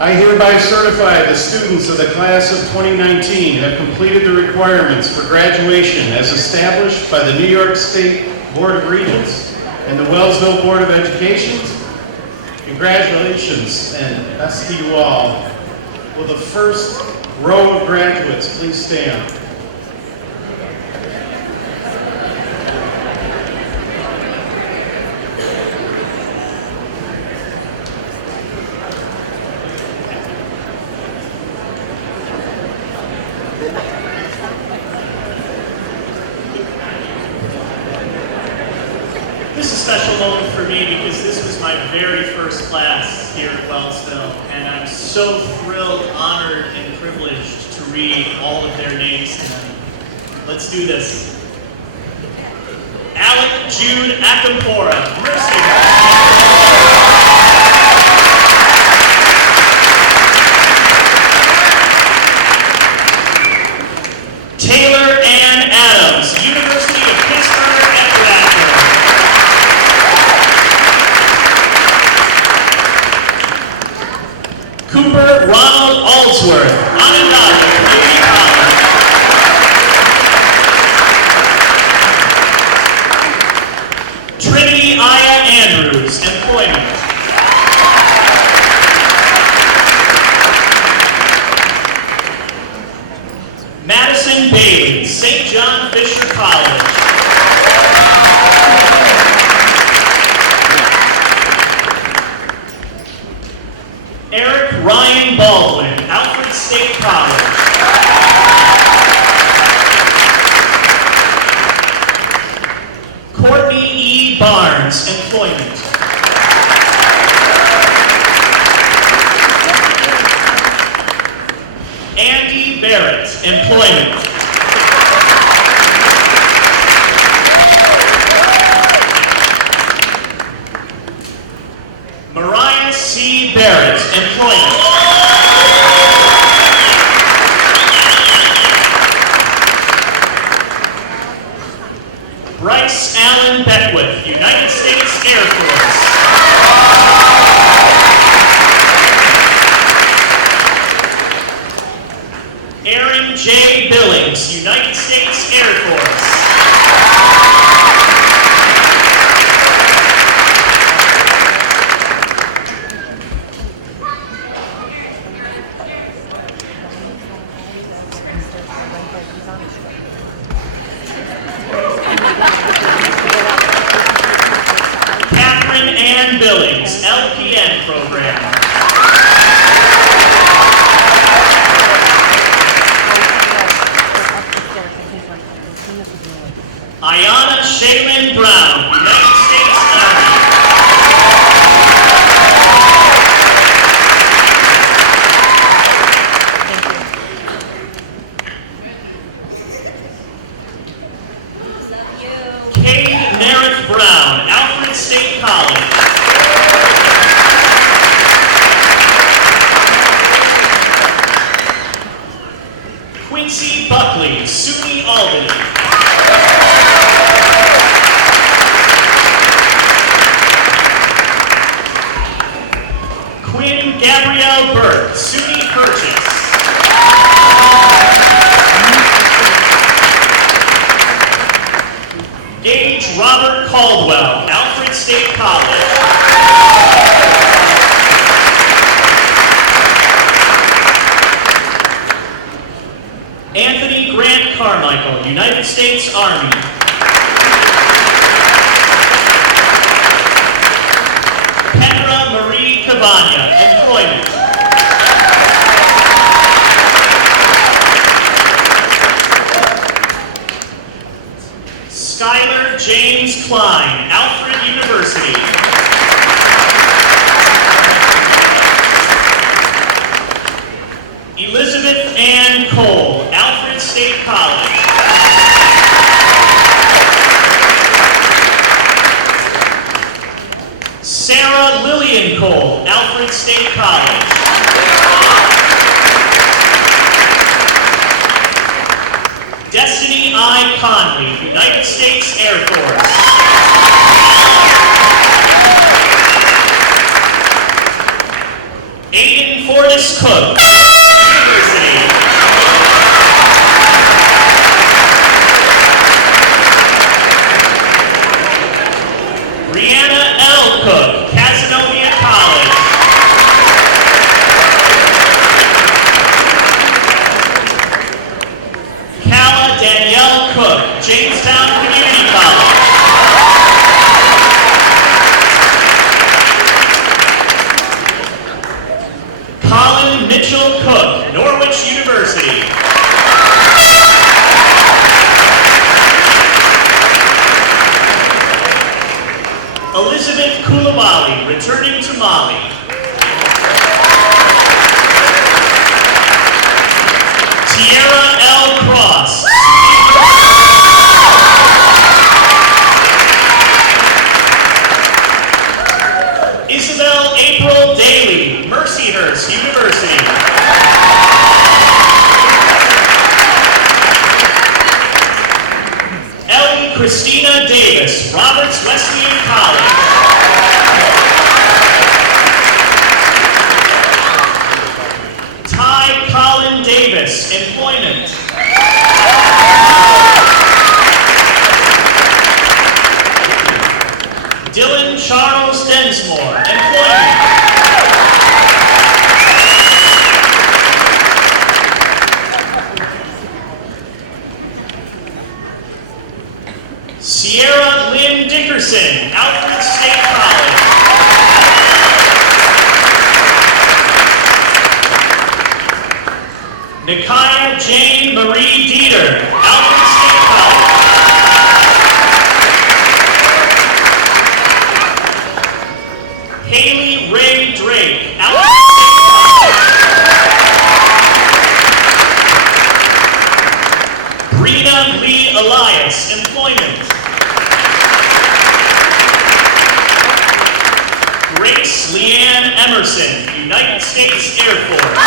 I hereby certify the students of the class of 2019 have completed the requirements for graduation as established by the New York State Board of Regents and the Wellsville Board of Education. Congratulations and best to you all. Will the first row of graduates please stand? This is a special moment for me because this was my very first class here at Wellsville, and I'm so thrilled, honored, and privileged to read all of their names tonight. Let's do this. Alec Jude Akampora, Mercy. Taylor Ann Adams, University of Pittsburgh at Radford. Cooper Ronald Aldsworth, Onondaga Community College. Trinity Aya Andrews, Employment. Madison Bailey, St. John Fisher College. Eric Ryan Baldwin, Alfred State College. Barnes, employment. Andy Barrett, employment. Mariah C. Barrett, employment. Bryce Allen Beckwith, United States Air Force. Aaron J. Billings, United States Air Force. Catherine Ann Billings, LPN program. Ayana Shaylin Brown, United States Army. Cade Nerith Brown, Alfred State College. Quincy Buckley, SUNY Albany. Quinn Gabrielle Burke, SUNY Purchase. Gage Robert Caldwell, Alfred State College. Anthony Grant Carmichael, United States Army. Petra Marie Cavagna, employment. Skylar James Klein, Alfred University. Elizabeth Ann Cole, Alfred State College. Sarah Lillian Cole, Alfred State College. Destiny I. Conley, United States Air Force. Aiden Fortis Cook, University. Brianna L. Cook, Casanova College. Calla Danielle Cook, Jamestown Community College. Colin Mitchell Cook, Norwich University. Elizabeth Koulibaly, returning to Mali. Tierra L. Cross. Isabel April Daly, Mercyhurst University. Ellie Christina Davis, Roberts Wesleyan College. Ty Colin Davis, employment. Dylan Charles Densmore, employment. Sierra Lynn Dickerson, Alfred State College. Nikaya Jane Marie Dieter, Alfred State College. Brina Lee Elias, employment. Grace Leanne Emerson, United States Air Force.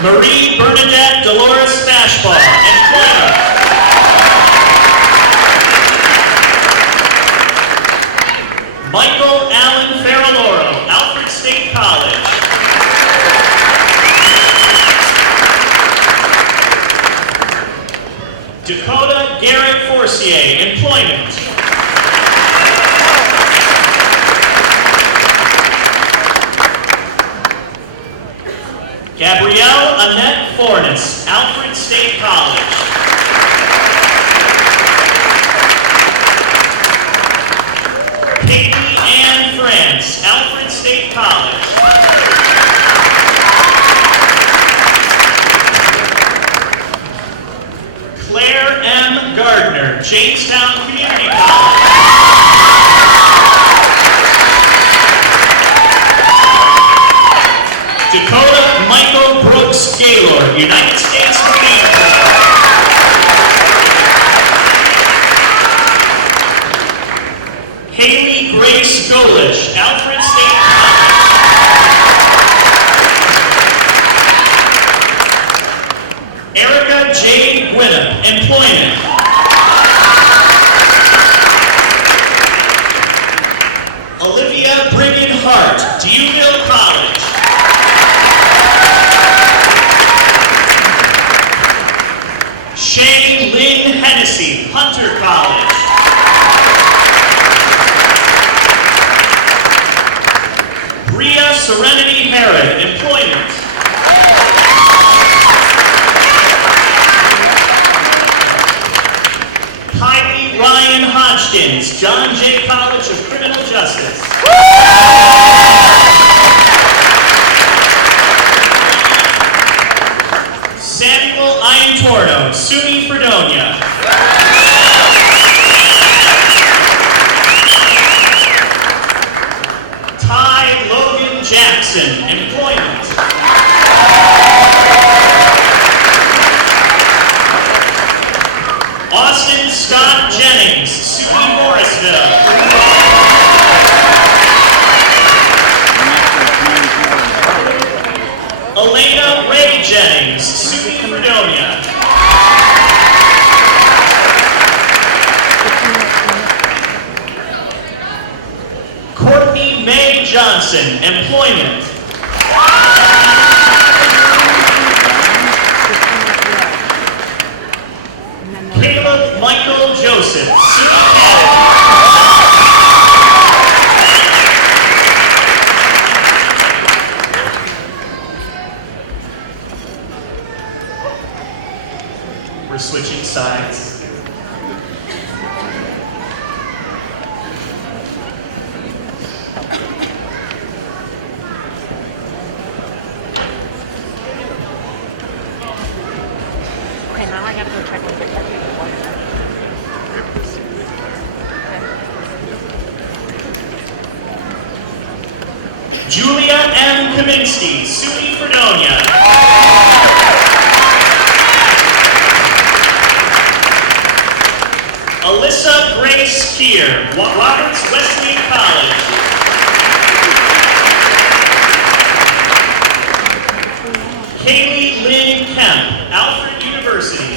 Marie Bernadette Dolores Fashbaugh, employment. Michael Allen Farrelloro, Alfred State College. Dakota Garrett Forcier, employment. Gabrielle Annette Fornes, Alfred State College. Katie Ann France, Alfred State College. Claire M. Gardner, Jamestown Community College. Dakota Michael Brooks Gaylord, United States Marine Corps. Haley Grace Golish, Alfred State College. Erica J. Gwinnett, employment. Olivia Brigham Hart, Dewville College. Shay Lynn Hennessy, Hunter College. Bria Serenity Herod, employment. Kylie Ryan Hodgkins, John Jay College of Criminal Justice. Samuel Iantorno, SUNY Fredonia. Ty Logan Jackson, employment. Austin Scott Jennings, SUNY Morrisville. Elena Ray Jennings, SUNY Fredonia. Courtney May Johnson, employment. Caleb Michael Joseph, SUNY Canada. We're switching sides. Okay, now I gotta go check with the Julia M. Kaminsky, SUNY Fredonia. Alyssa Grace Keir, Roberts Wesleyan College. Kaylee Lynn Kemp, Alfred University.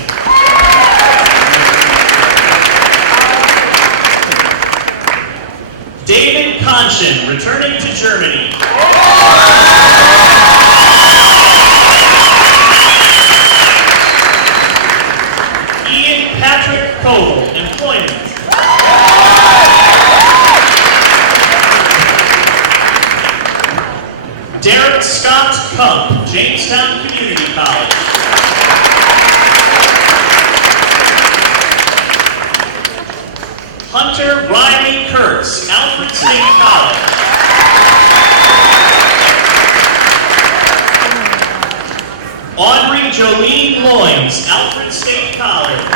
David Conscian, returning to Germany. Ian Patrick Koval, employment. Derek Scott Kump, Jamestown Community College. Hunter Riley Kurtz, Alfred State College. Audrey Jolene Loins, Alfred State College.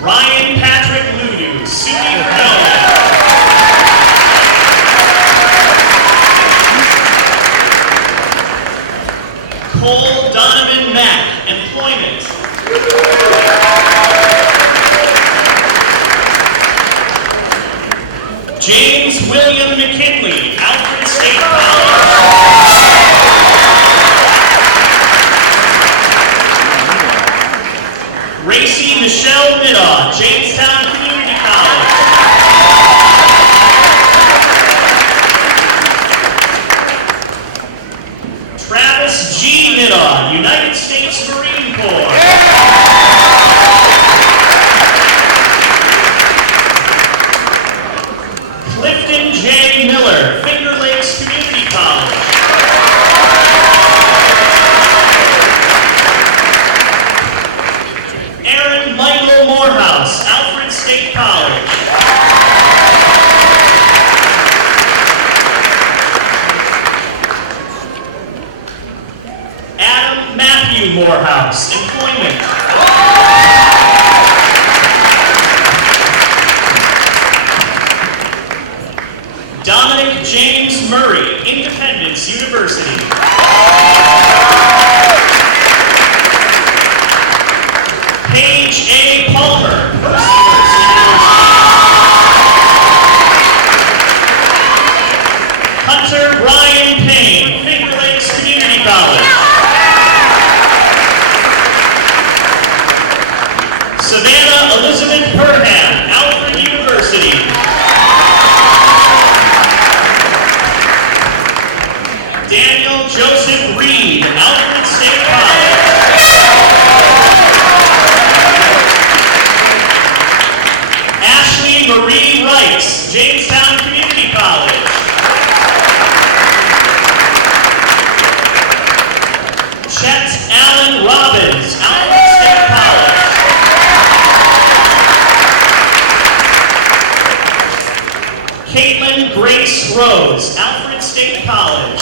Ryan Ryan Patrick Ludu, SUNY Fredonia. Cole Donovan Mack, Employment. James William McKinley, Alfred State College. Racy Michelle Middaugh, Jamestown Community College. Travis G. Middaugh, United States Marine Corps. Clifton J. Miller, Finger Lakes Community College. Aaron Michael Morehouse, Alfred State College. Adam Matthew Morehouse, Employment. Dominic James Murray, Independence University. Paige A. Palmer, First University. Hunter Brian Payne, Finger Lakes Community College. Savannah Elizabeth Perham, Alfred University. Daniel Joseph Reed, Alfred State College. Ashley Marie Rice, Jamestown Community College. Chet Allen Robbins, Alfred State College. Caitlin Grace Rose, Alfred State College.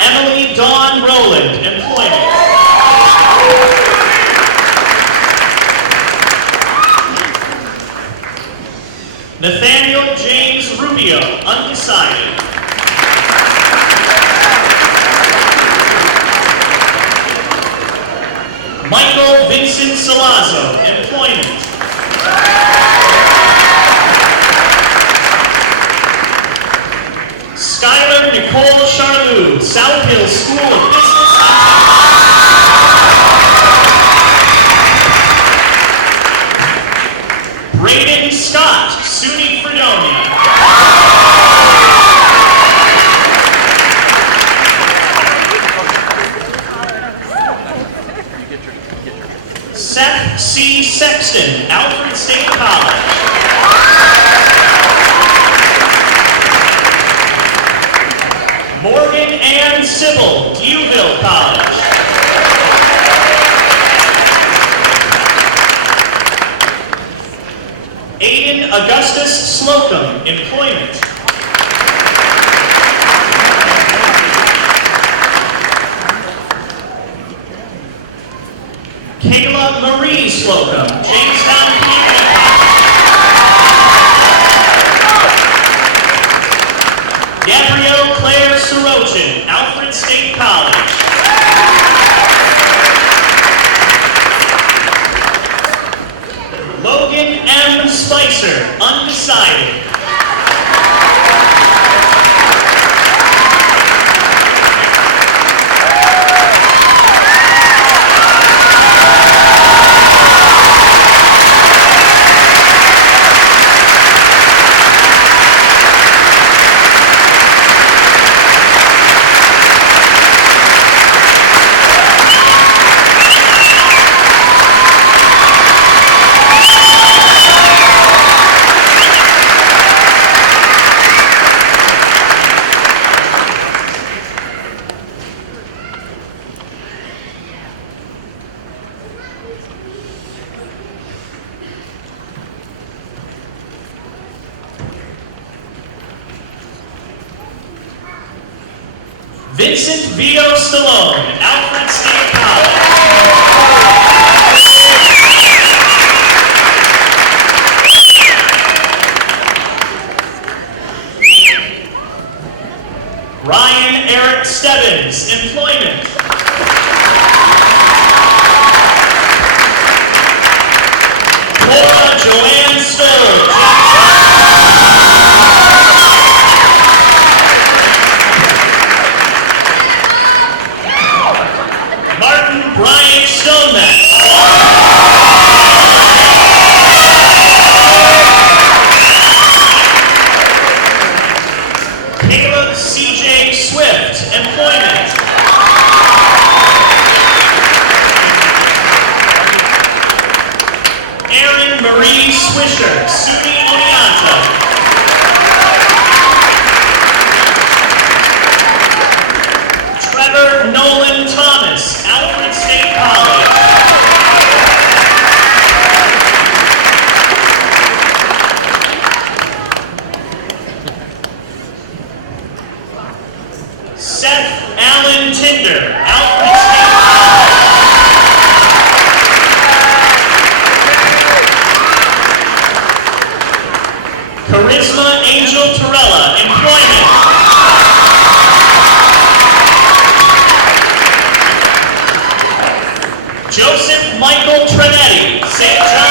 Emily Dawn Rowland, Employment. Nathaniel James Rubio, Undecided. Michael Vincent Salazzo, Employment. Skylar Nicole Charlou, South Hill School of Business. Braden Scott, SUNY Fredonia. Seth C. Sexton, Alfred State College. Morgan Ann Sybil, Dewville College. Aiden Augustus Slocum, Employment. Kayla Marie Slocum, Jamestown Community College. Gabrielle Claire Sorochin, Alfred State College. Logan M. Spicer, Undecided. Vincent Vito Stallone, Alfred State College. Ryan Eric Stebbins, Employment. Laura Joanne Stoll, Martin Bryant Stonemetz. Caleb C.J. Swift, Employment. Erin Marie Swisher, SUNY Oneonta. Trevor Nolan Thomas, Alfred State College. Seth Allen Tinder, Alfred State College. Charisma Angel Torella, Employment. Joseph Michael Trinetti, St. John.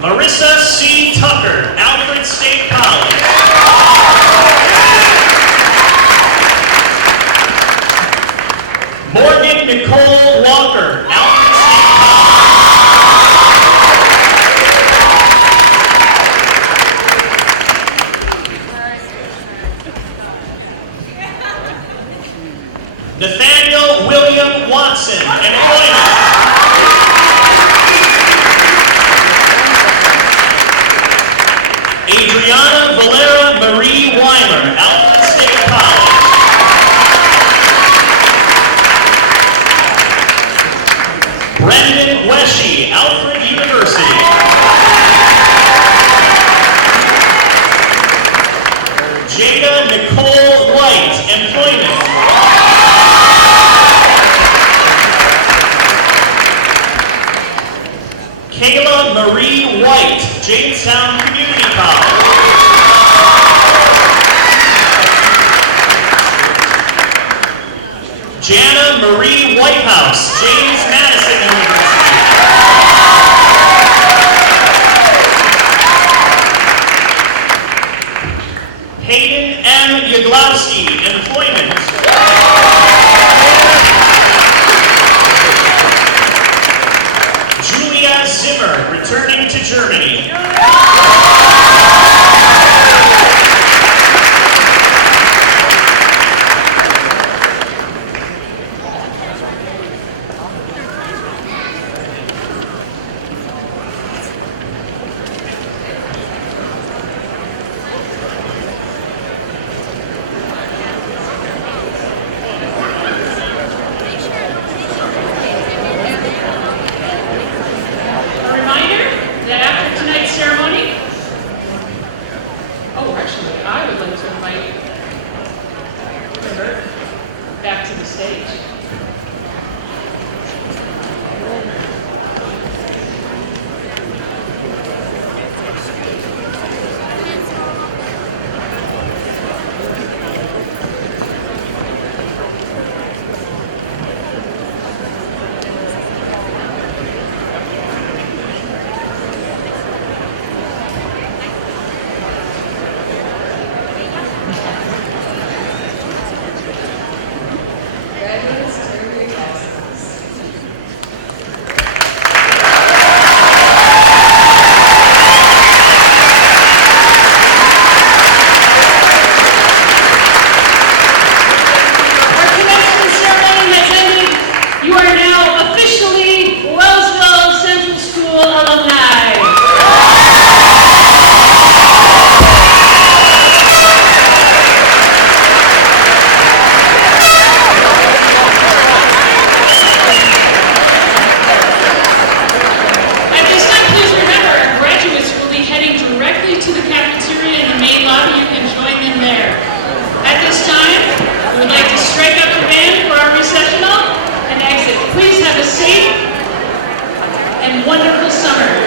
Marissa C. Tucker, Alfred State College. Morgan Nicole Walker, Alfred State College. Nathaniel William Watson, Employment. Adriana Valera Marie Weimer, Alfred State College. Brendan Weshy, Alfred University. Jada Nicole White, Employment. Kayla Marie White, Jamestown Community College. Jana Marie Whitehouse, James Madison University. Hayden M. Yaglowski, Employment. Julia Zimmer, returning to Germany. A reminder that after tonight's ceremony, actually, I would like to invite River back to the stage. Graduates, turn your and wonderful summer.